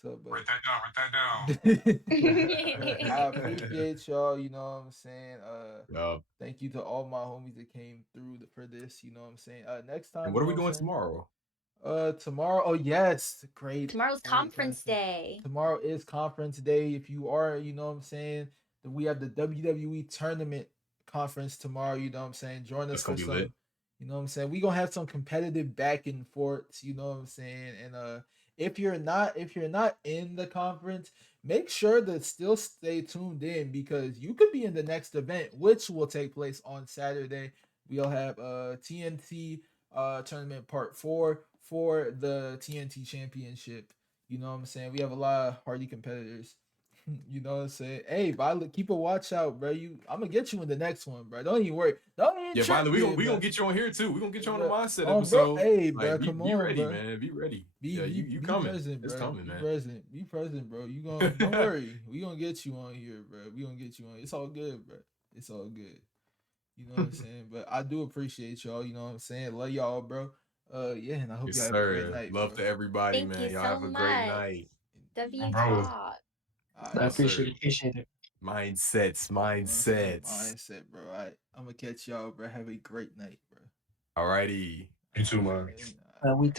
So, but Write that down. Write that but I appreciate y'all, you know what I'm saying? Yup. Thank you to all my homies that came through for this, you know what I'm saying? Next And time, what you are know we what I'm doing saying? tomorrow? Tomorrow. Oh yes, great Tomorrow's point, conference Preston. day. Tomorrow is conference day. If you are, you know what I'm saying, we have the WWE tournament conference tomorrow. You know what I'm saying. Join us That's for gonna be lit. some. You know what I'm saying. We gonna have some competitive back and forths. You know what I'm saying. And if you're not in the conference, make sure to still stay tuned in because you could be in the next event, which will take place on Saturday. We'll have TNT tournament part 4 for the TNT championship. You know what I'm saying? We have a lot of hardy competitors. You know what I'm saying? Hey, Violet, keep a watch out, bro. I'm gonna get you in the next one, bro. Don't even worry. Don't even Yeah, trip Violet, then, we gonna bro. get you on here too. We gonna get you on the Bro, mindset bro. episode. Hey, Like, bro. Come be on, ready, bro. man. Be ready. Be Yeah, be you be coming. present, It's bro. coming, Be man. present. Be present, bro. You going don't worry. We gonna get you on here, bro. We gonna get you on. It's all good, bro. It's all good. You know what I'm saying? But I do appreciate y'all. You know what I'm saying? Love y'all, bro. Yeah, and I hope Yes, y'all have a great sir. night, Love bro. to everybody, Thank man. you Y'all so have a great much. night. W Bro, Talk. All I right, Yes, appreciate sir. it. Appreciate it. Mindsets, you know what I'm saying? mindsets. Mindset, bro. All right, I'm gonna catch y'all, bro. Have a great night, bro. Alrighty. you All too, right, man. all right. We